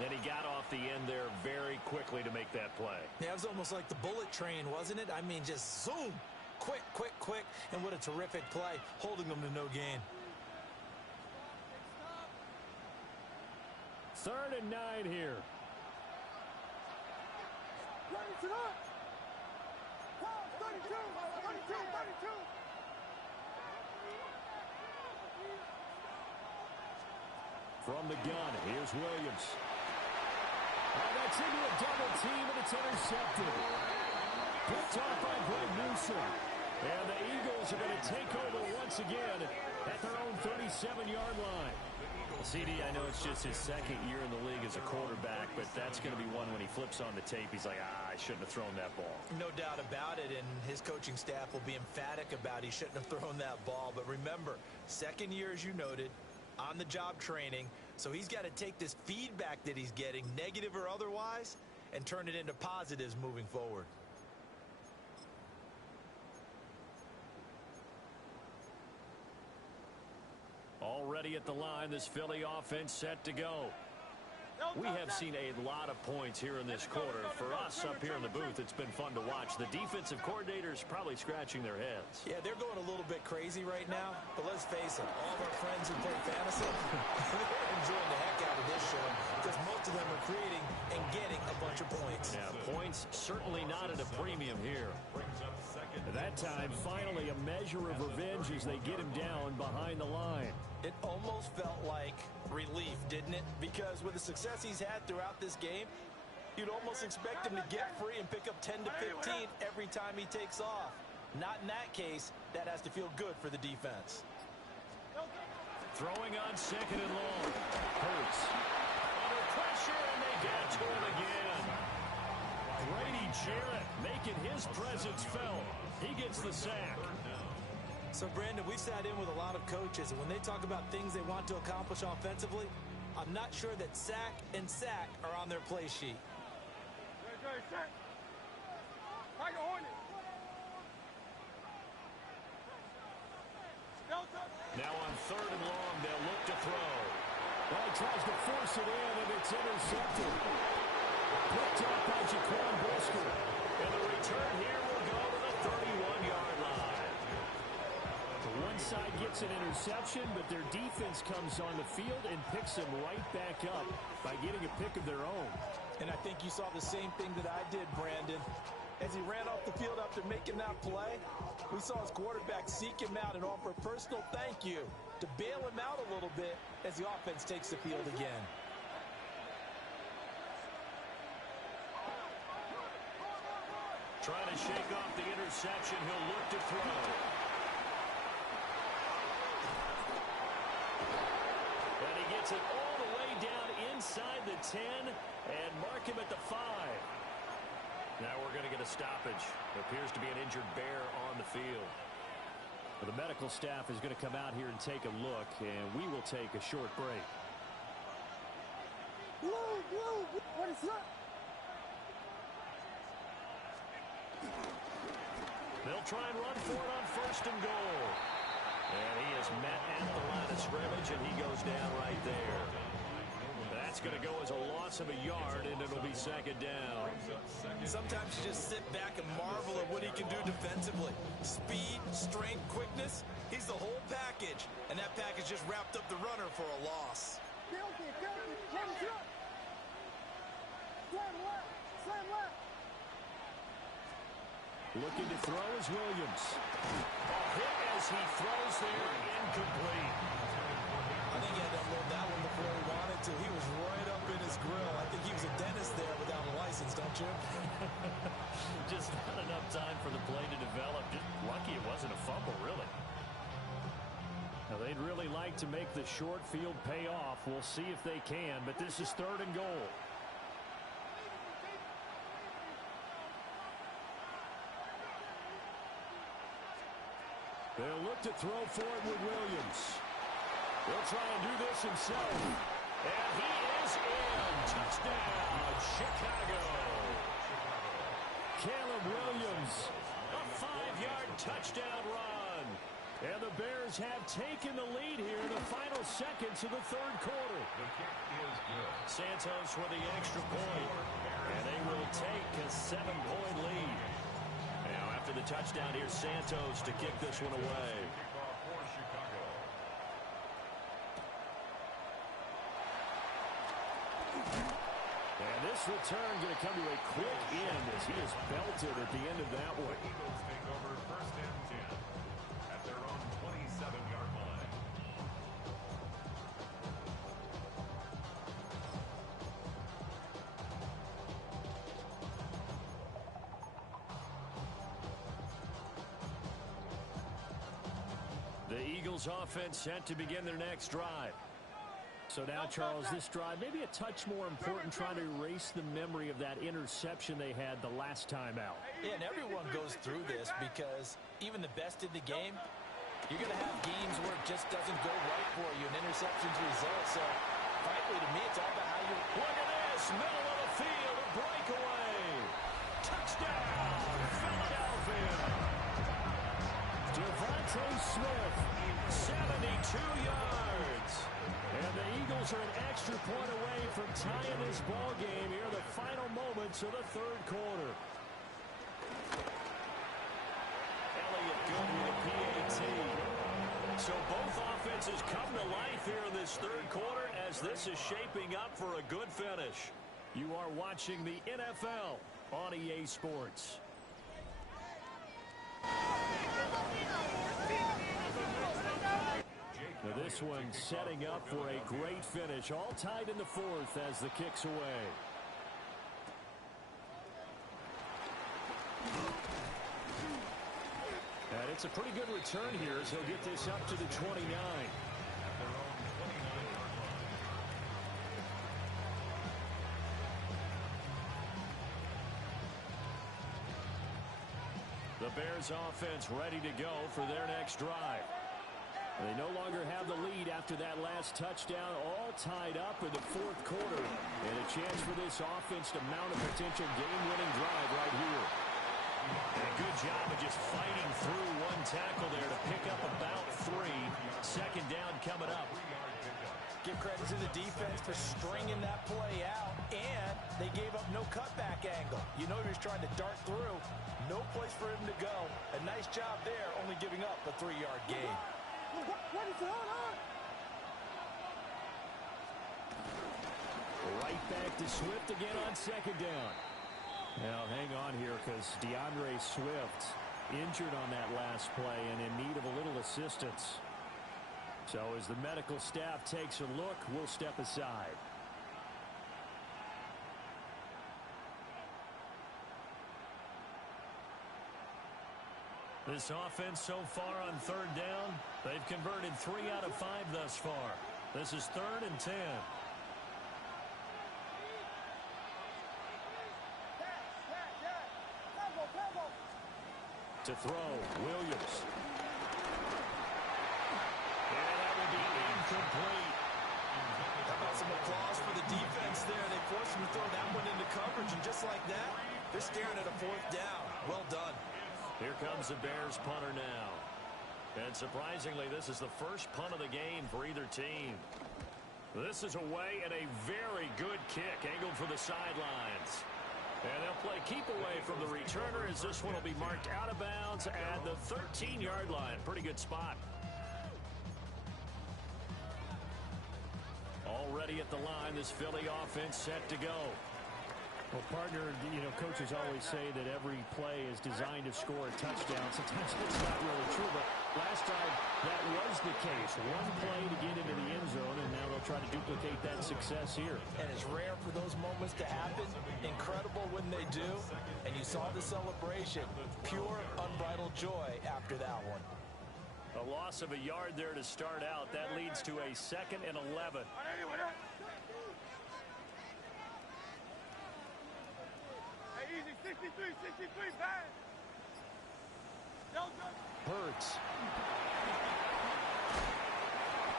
And he got off the end there very quickly to make that play. Yeah, it was almost like the bullet train, wasn't it? I mean, just zoom. Quick, quick, quick. And what a terrific play, holding them to no gain. 3rd and 9 here. From the gun, here's Williams. Oh, that's into a double team, and it's intercepted. Picked off by Greg Newsom. And the Eagles are going to take over once again at their own 37-yard line. Well, CD, I know it's just his 2nd year in the league as a quarterback, but that's going to be one when he flips on the tape, he's like, I shouldn't have thrown that ball. No doubt about it, and his coaching staff will be emphatic about he shouldn't have thrown that ball. But remember, 2nd year, as you noted, on-the-job training, so he's got to take this feedback that he's getting, negative or otherwise, and turn it into positives moving forward. Already at the line, this Philly offense set to go. We have seen a lot of points here in this quarter. For us up here in the booth, it's been fun to watch. The defensive coordinators probably scratching their heads. Yeah, they're going a little bit crazy right now, but let's face it, all of our friends who play fantasy, they're enjoying the heck out of this show because most of them are creating and getting a bunch of points. Yeah, points certainly not at a premium here. At that time, finally a measure of revenge as they get him down behind the line. It almost felt like relief, didn't it? Because with the success he's had throughout this game, you'd almost expect him to get free and pick up 10 to 15 every time he takes off. Not in that case. That has to feel good for the defense. Throwing on 2nd and long. Hurts. Under pressure, and they get to him again. Grady Jarrett making his presence felt. He gets the sack. So, Brandon, we've sat in with a lot of coaches, and when they talk about things they want to accomplish offensively, I'm not sure that sack and sack are on their play sheet. Now on 3rd and long, they'll look to throw. Well, he tries to force it in, and it's intercepted. Picked off by Jaquan Brisker. And the return here will go to the 31-yard line. One side gets an interception, but their defense comes on the field and picks them right back up by getting a pick of their own. And I think you saw the same thing that I did, Brandon. As he ran off the field after making that play, we saw his quarterback seek him out and offer a personal thank you to bail him out a little bit as the offense takes the field again. Trying to shake off the interception, he'll look to throw. And he gets it all the way down inside the 10 and mark him at the 5. Now we're going to get a stoppage. There appears to be an injured bear on the field. Well, the medical staff is going to come out here and take a look, and we will take a short break. What is that? They'll try and run for it on 1st and goal. And he is met at the line of scrimmage, and he goes down right there. That's going to go as a loss of a yard, and it'll be 2nd down. Sometimes you just sit back and marvel at what he can do defensively. Speed, strength, quickness, he's the whole package. And that package just wrapped up the runner for a loss. Looking to throw is Williams. A hit as he throws there, incomplete. I think he had to unload that one before he wanted to. He was right up in his grill. I think he was a dentist there without a license, don't you? Just not enough time for the play to develop. Just like to make the short field pay off. We'll see if they can, but this is 3rd and goal. They'll look to throw for it with Williams. He'll try and do this himself. And he is in. Touchdown, Chicago. Caleb Williams, a 5-yard touchdown run. And the Bears have taken the lead here in the final seconds of the 3rd quarter. The kick is good. Santos with the extra point. And they will take a 7-point lead. Now, after the touchdown, here's Santos to kick this one away. Kickoff for Chicago. And this return going to come to a quick end as he is belted at the end of that one. The Eagles take over 1st and 10 at their own 27-yard line. The Eagles offense set to begin their next drive. So now, Charles, this drive maybe a touch more important, trying to erase the memory of that interception they had the last time out. Yeah, and everyone goes through this because even the best in the game, you're going to have games where it just doesn't go right for you, and interceptions result. So, frankly, to me, it's all about how you Look at this, middle of the field, a breakaway. Touchdown, Philadelphia. Devontae Smith, 72 yards. And the Eagles are an extra point away from tying this ball game here in the final moments of the 3rd quarter. Elliott good with a PAT. So both offenses come to life here in this 3rd quarter as this is shaping up for a good finish. You are watching the NFL on EA Sports. Now this one setting up for a great finish. All tied in the 4th as the kick's away. And it's a pretty good return here as he'll get this up to the 29. At their own 29-yard line. The Bears offense ready to go for their next drive. They no longer have the lead after that last touchdown, all tied up in the 4th quarter. And a chance for this offense to mount a potential game-winning drive right here. And a good job of just fighting through one tackle there to pick up about 3. 2nd down coming up. give credit to the defense for stringing that play out, and they gave up no cutback angle. You know he was trying to dart through. No place for him to go. A nice job there, only giving up a 3-yard gain. What is going on? Right back to Swift again on 2nd down. Now hang on here because DeAndre Swift injured on that last play and in need of a little assistance. So as the medical staff takes a look, we'll step aside. This offense so far on 3rd down, they've converted 3 out of 5 thus far. This is 3rd and 10. To throw, Williams. And that will be incomplete. How about some applause for the defense there? They forced him to throw that one into coverage, and just like that, they're staring at a 4th down. Well done. Here comes the Bears punter now. And surprisingly, this is the first punt of the game for either team. This is away and a very good kick angled for the sidelines. And they'll play keep away from the returner as this one will be marked out of bounds at the 13-yard line. Pretty good spot. Already at the line, this Philly offense set to go. Well, partner, you know, coaches always say that every play is designed to score a touchdown. Sometimes it's not really true, but last time that was the case. One play to get into the end zone, and now they'll try to duplicate that success here. And it's rare for those moments to happen. Incredible when they do. And you saw the celebration. Pure, unbridled joy after that one. A loss of a yard there to start out. That leads to a 2nd and 11. Hey, easy, 63, pass. Hurts.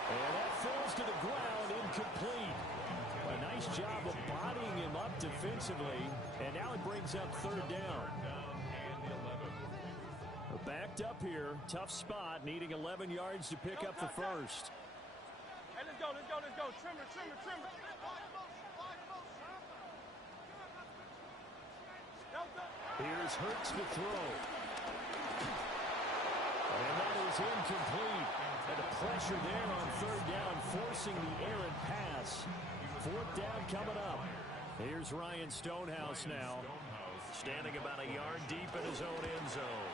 And that falls to the ground, incomplete. A nice job of bodying him up defensively, and now it brings up 3rd down. Backed up here, tough spot, needing 11 yards to pick up the first. Hey, let's go. Trimmer. Here's Hurts to throw. And that is incomplete. And the pressure there on 3rd down, forcing the errant pass. 4th down coming up. Here's Ryan Stonehouse now, standing about a yard deep in his own end zone.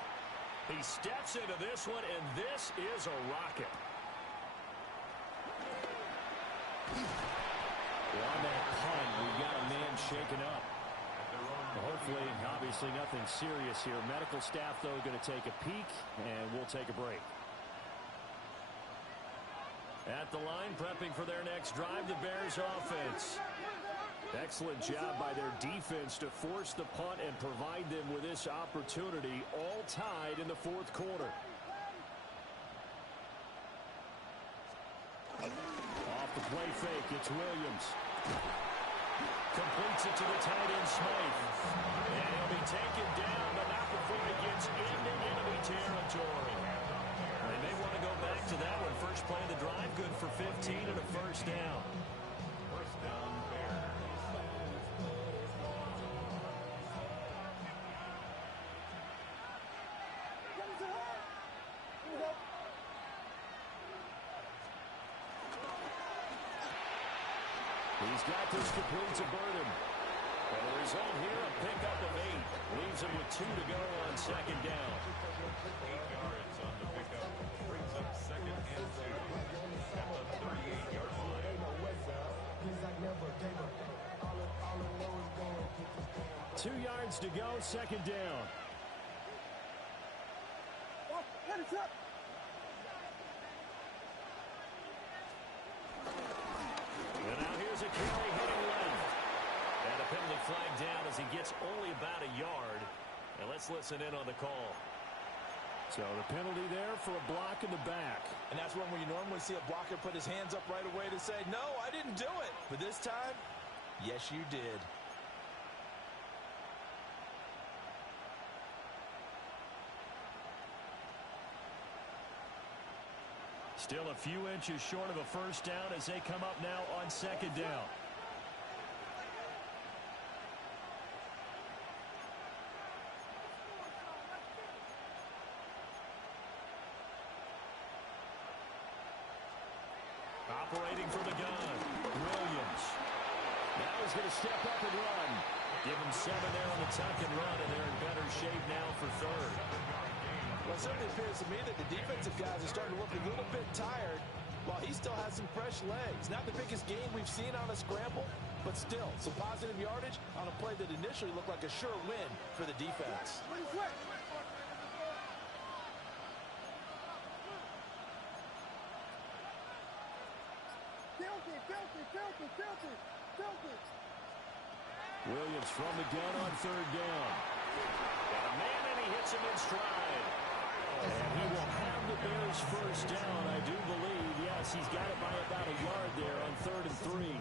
He steps into this one, and this is a rocket. On that punt, we've got a man shaken up. Hopefully, obviously nothing serious here. Medical staff, though, going to take a peek, and we'll take a break. At the line, prepping for their next drive, the Bears offense. Excellent job by their defense to force the punt and provide them with this opportunity, all tied in the 4th quarter. Off the play fake, it's Williams. Completes it to the tight end, Smythe. And he'll be taken down, but not before he gets into enemy territory. They may want to go back to that one. First play of the drive, good for 15 and a 1st down. First down, Bears. He's got this complete to Burden. And the result here, a pickup of 8. Leaves him with 2 to go on 2nd down. 8 yards on the pickup. Brings up 2nd and 2 at the 38-yard line. 2 yards to go, 2nd down. And now here's a carry hitting left. And a penalty flag down as he gets only about a yard. And let's listen in on the call. So the penalty there for a block in the back. And that's when we normally see a blocker put his hands up right away to say, no, I didn't do it. But this time, yes, you did. Still a few inches short of a 1st down as they come up now on 2nd down. Operating from the gun, Williams. Now he's going to step up and run. Give him 7 there on the tuck and run, and they're in better shape now for 3rd. Well, it certainly appears to me that the defensive guys are starting to look a little bit tired while he still has some fresh legs. Not the biggest game we've seen on a scramble, but still some positive yardage on a play that initially looked like a sure win for the defense. Williams from the gun on 3rd down. Got a man, and he hits him in stride. And he will have the Bears' 1st down, I do believe. Yes, he's got it by about a yard there on 3rd and 3.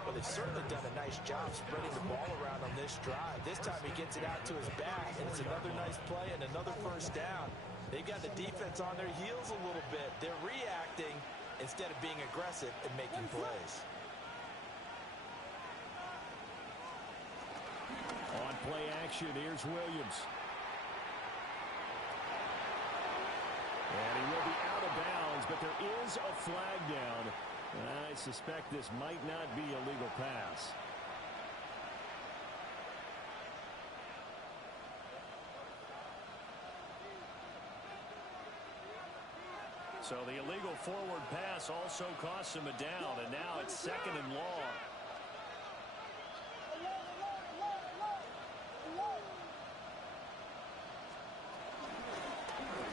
Well, they've certainly done a nice job spreading the ball around on this drive. This time he gets it out to his back, and it's another nice play and another 1st down. They've got the defense on their heels a little bit. They're reacting instead of being aggressive and making plays. On play action, here's Williams. And he will be out of bounds, but there is a flag down. And I suspect this might not be a legal pass. So the illegal forward pass also costs him a down, and now it's 2nd and long.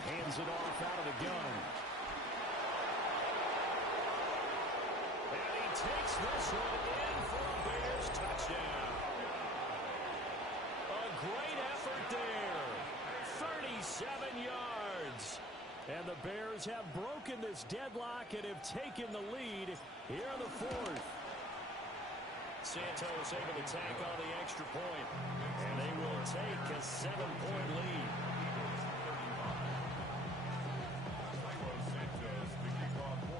Hands hands it off out of the gun. And he takes this one in for a Bears touchdown. A great effort there. 37 yards. And the Bears have broken this deadlock and have taken the lead here in the fourth. Santos able to tack on the extra point, and they will take a 7-point lead.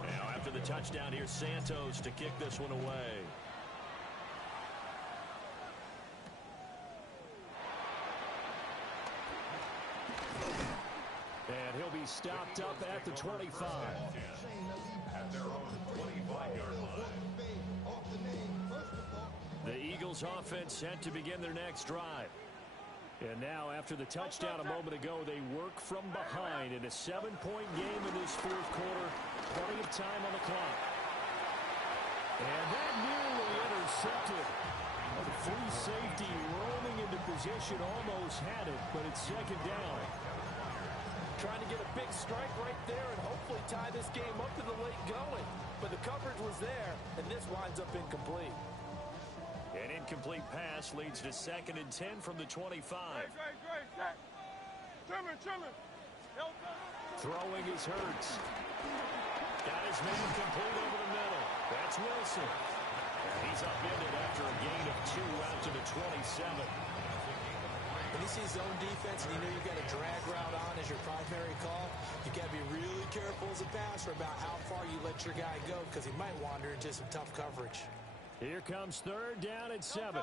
Now after the touchdown, here's Santos to kick this one away. And he'll be stopped up at the 25. At their own 25-yard line. The Eagles offense set to begin their next drive. And now after the touchdown a moment ago, they work from behind in a 7-point game in this fourth quarter. Plenty of time on the clock. And that nearly intercepted. A free safety roaming into position, almost had it, but it's second down. Trying to get a big strike right there and hopefully tie this game up to the late going. But the coverage was there, and this winds up incomplete. An incomplete pass leads to 2nd and 10 from the 25. Great. Trimmer. Throwing is Hurts. Got his man complete over the middle. That's Wilson. And he's upended after a gain of 2 out to the 27. When you see zone defense and you know you've got a drag route on as your primary call, you got to be really careful as a passer about how far you let your guy go because he might wander into some tough coverage. Here comes 3rd down and 7.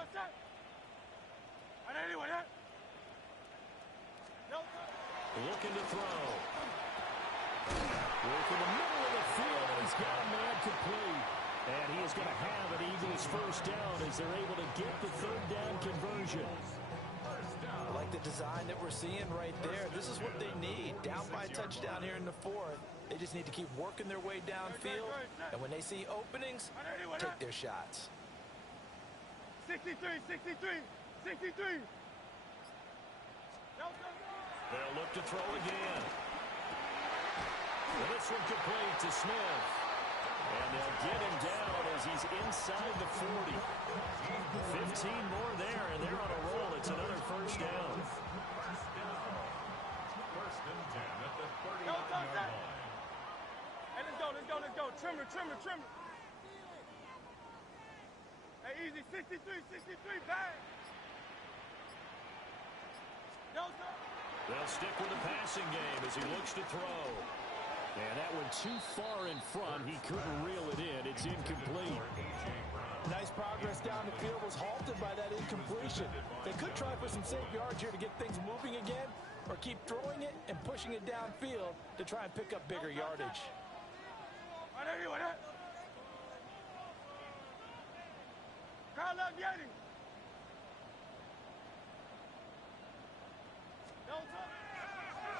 Looking to throw. Work in the middle of the field, and he's got a man complete. And he is going to have an Eagles first down as they're able to get the 3rd down conversion. I like the design that we're seeing right there. This is what they need. Down by a touchdown here in the fourth. They just need to keep working their way downfield. And when they see openings, take their shots. 63. They'll look to throw again. And this one complete to Smith. And they'll get him down as he's inside the 40. 15 more there, and they're on a roll. It's another first down. First and 10 at the 39-yard line. Hey, let's go. Trimmer. Hey, easy. 63, bang. They'll stick with the passing game as he looks to throw. And that one too far in front. He couldn't reel it in. It's incomplete. Nice progress down the field was halted by that incompletion. They could try for some safe yards here to get things moving again, or keep throwing it and pushing it downfield to try and pick up bigger yardage.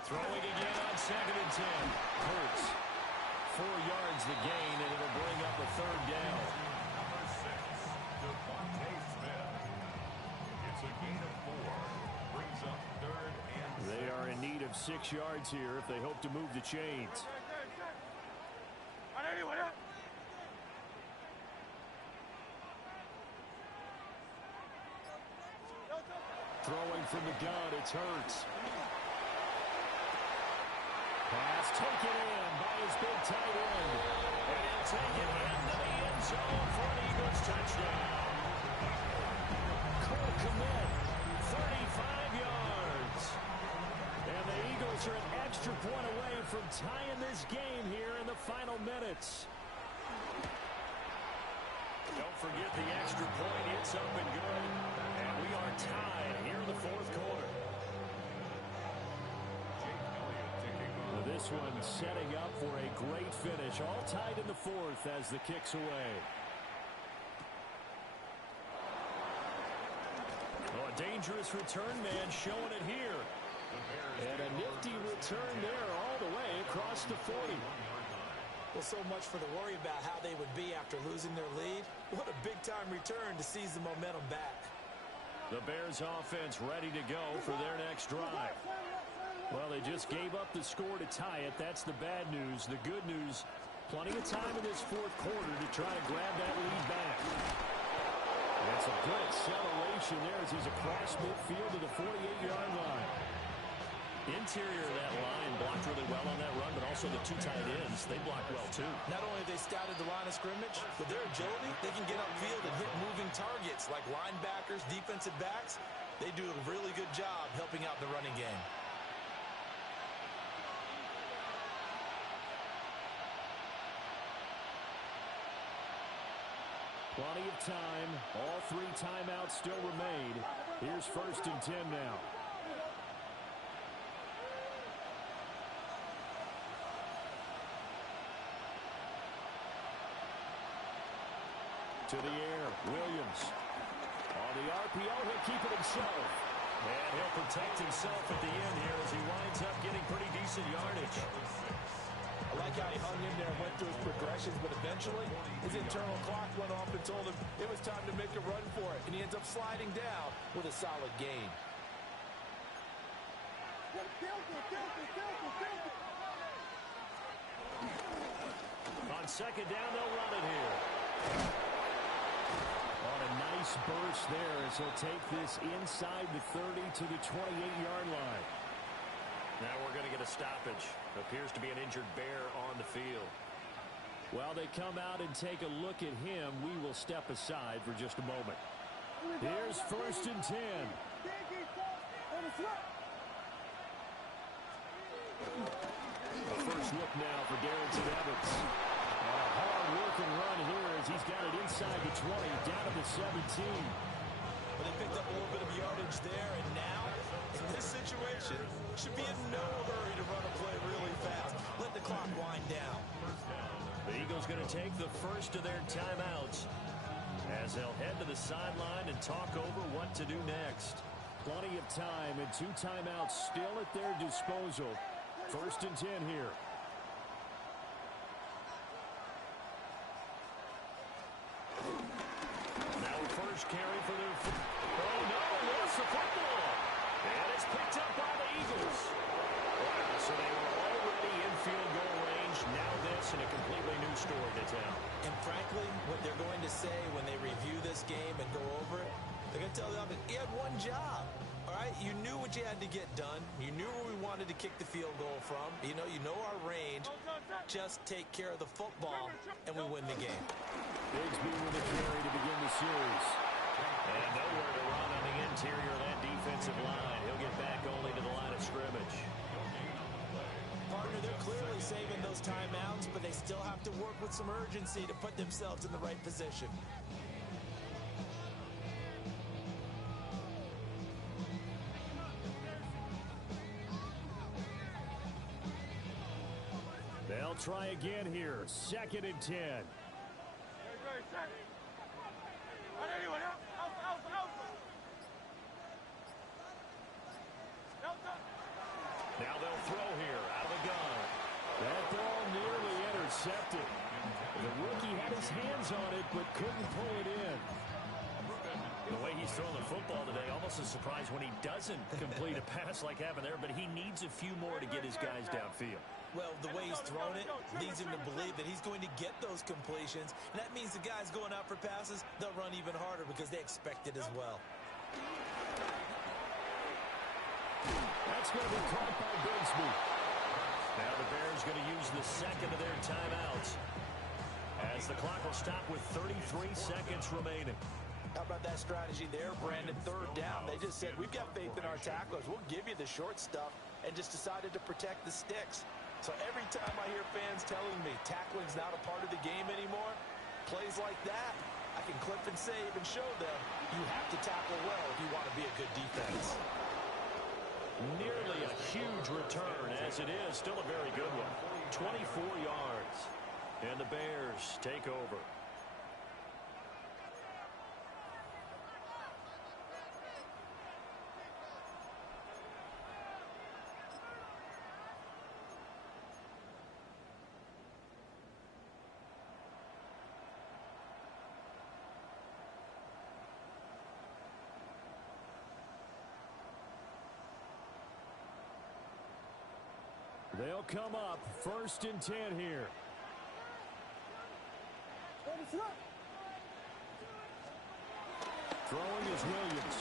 Throwing again on 2nd and 10. Hurts. 4 yards the gain, and it'll bring up a 3rd down. Number 6, Smith. It's a gain of 4. Brings up 3rd and 6. They are in need of 6 yards here if they hope to move the chains. Throwing from the gun, it's Hurts. Pass taken in by his big tight end. And he'll take it into the end zone for an Eagles touchdown. Cole Kmet, 35 yards. And the Eagles are an extra point away from tying this game here in the final minutes. Don't forget the extra point. It's up and good. And we are tied here in the fourth quarter. This one setting up for a great finish. All tied in the fourth as the kick's away. Oh, a dangerous return man showing it here. And a nifty return there all the way across the 40. Well, so much for the worry about how they would be after losing their lead. What a big-time return to seize the momentum back. The Bears offense ready to go for their next drive. Well, they just gave up the score to tie it. That's the bad news. The good news, plenty of time in this fourth quarter to try to grab that lead back. That's a good acceleration there as he's across midfield to the 48-yard line. Interior of that line blocked really well on that run, but also the two tight ends, they blocked well too. Not only have they scouted the line of scrimmage, with their agility, they can get upfield and hit moving targets like linebackers, defensive backs. They do a really good job helping out the running game. Plenty of time. All three timeouts still remain. Here's 1st and 10 now. To the air, Williams. On the RPO, he'll keep it himself. And he'll protect himself at the end here as he winds up getting pretty decent yardage. I like how he hung in there and went through his progressions, but eventually his internal clock went off and told him it was time to make a run for it. And he ends up sliding down with a solid gain. On 2nd down, they'll run it here. On a nice burst there as he'll take this inside the 30 to the 28-yard line. Now we're going to get a stoppage. Appears to be an injured Bear on the field. While they come out and take a look at him, we will step aside for just a moment. Here's 1st and 10. A first look now for Darrington Evans. On a hard-working run here as he's got it inside the 20, down to the 17. But they picked up a little bit of yardage there, and now, in this situation, should be in no hurry to run a play really fast. Let the clock wind down. The Eagles going to take the first of their timeouts as they'll head to the sideline and talk over what to do next. Plenty of time and 2 timeouts still at their disposal. 1st and 10 here. Now first carry for their... Oh, no, lost the football. And it's picked up by the Eagles. Wow, so they were already in field goal range. Now this and a completely new story to tell. And frankly, what they're going to say when they review this game and go over it, they're going to tell the offense, he had one job. All right, you knew what you had to get done. You knew where we wanted to kick the field goal from. You know our range. Just take care of the football, and we win the game. Bigsby with a carry to begin the series. And nowhere to run on the interior of that defensive line. He'll get back only to the line of scrimmage. Partner, they're clearly saving those timeouts, but they still have to work with some urgency to put themselves in the right position. They'll try again here. 2nd and 10. Now they'll throw here out of the gun. That ball nearly intercepted. The rookie had his hands on it but couldn't pull it in. The way he's throwing the football today, almost a surprise when he doesn't complete a pass like happened there, but he needs a few more to get his guys downfield. Well, the way he's thrown it leads him to believe that he's going to get those completions. And that means the guys going out for passes, they'll run even harder because they expect it as well. That's going to be caught by Bigsby. Now the Bears going to use the 2nd of their timeouts as the clock will stop with 33 seconds remaining. How about that strategy there, Brandon? 3rd down. They just said, we've got faith in our tacklers. We'll give you the short stuff, and just decided to protect the sticks. So every time I hear fans telling me tackling's not a part of the game anymore, plays like that, I can clip and save and show them you have to tackle well if you want to be a good defense. Nearly a huge return, as it is. Still a very good one. 24 yards. And the Bears take over. They'll come up 1st and 10 here. Throwing is Williams.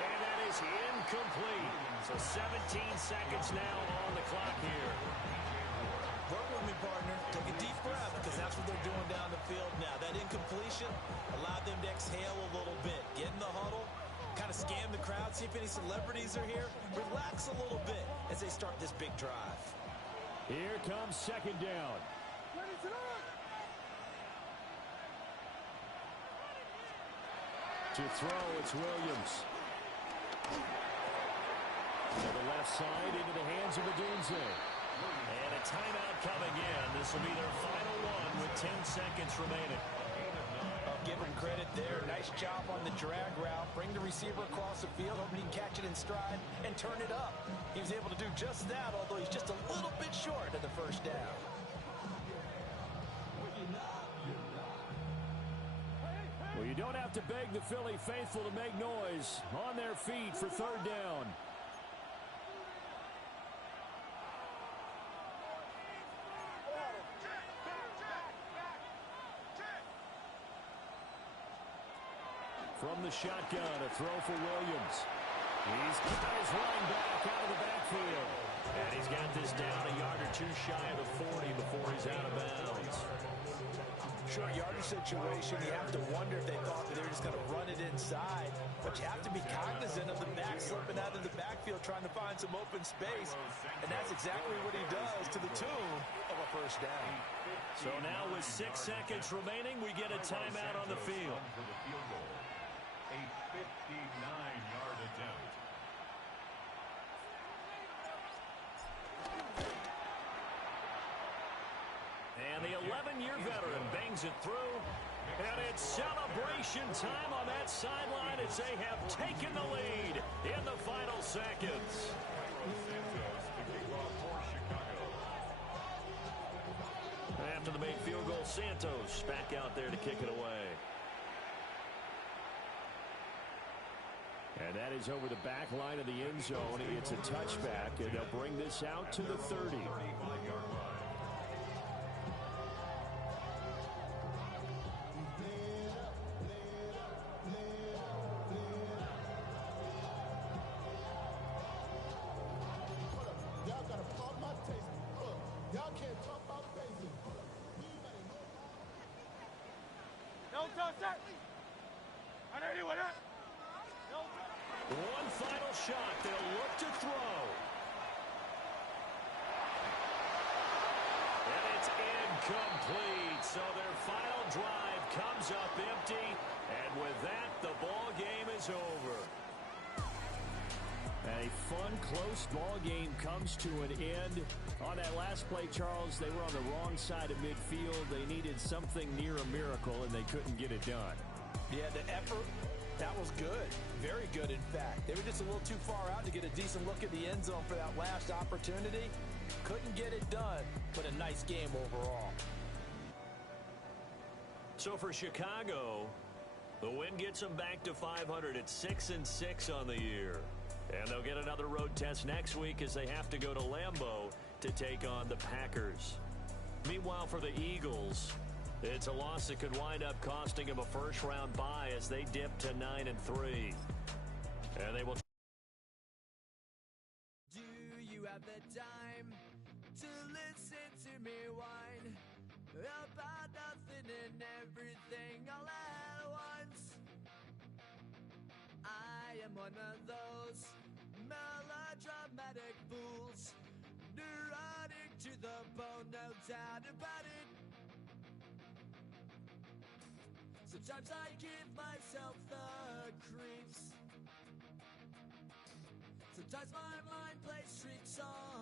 And that is incomplete. So 17 seconds now on the clock here. Work with me, partner. Take a deep breath, because that's what they're doing down the field now. That incompletion allowed them to exhale a little bit. Get in the huddle, kind of scan the crowd, see if any celebrities are here. Relax a little bit as they start this big drive. Here comes 2nd down. To throw, it's Williams. To the left side, into the hands of Odunze. And a timeout coming in. This will be their final one with 10 seconds remaining. I'll give him credit there. Nice job on the drag route. Bring the receiver across the field, hoping he can catch it in stride and turn it up. He was able to do just that, although he's just a little bit short of the first down. Well, you don't have to beg the Philly faithful to make noise. On their feet for 3rd down. From the shotgun, a throw for Williams. He's got his running back out of the backfield. And he's got this down a yard or two shy of the 40 before he's out of bounds. Short yardage situation, you have to wonder if they thought that they were just going to run it inside. But you have to be cognizant of the back slipping out of the backfield trying to find some open space. And that's exactly what he does, to the tune of a first down. So now with 6 seconds remaining, we get a timeout on the field. A 59-yard attempt. And the 11-year veteran bangs it through. And it's celebration time on that sideline as they have taken the lead in the final seconds. After the made field goal, Santos back out there to kick it away. And that is over the back line of the end zone. It's a touchback, and they'll bring this out to the 30. Y'all gotta pump my taste. Look, y'all can't talk about crazy. Don't touch that. I know you with that. One final shot. They'll look to throw. And it's incomplete. So their final drive comes up empty. And with that, the ball game is over. A fun, close ball game comes to an end. On that last play, Charles, they were on the wrong side of midfield. They needed something near a miracle, and they couldn't get it done. Yeah, the effort, that was good. Very good, in fact. They were just a little too far out to get a decent look at the end zone for that last opportunity. Couldn't get it done, but a nice game overall. So for Chicago, the win gets them back to 500 at 6-6 on the year. And they'll get another road test next week as they have to go to Lambeau to take on the Packers. Meanwhile, for the Eagles, it's a loss that could wind up costing them a first-round bye as they dip to 9-3. And they will. Do you have the time to listen to me whine about nothing and everything all at once? I am one of those melodramatic fools, neurotic to the bone, no doubt about it. Sometimes I give myself the creeps. Sometimes my mind plays tricks on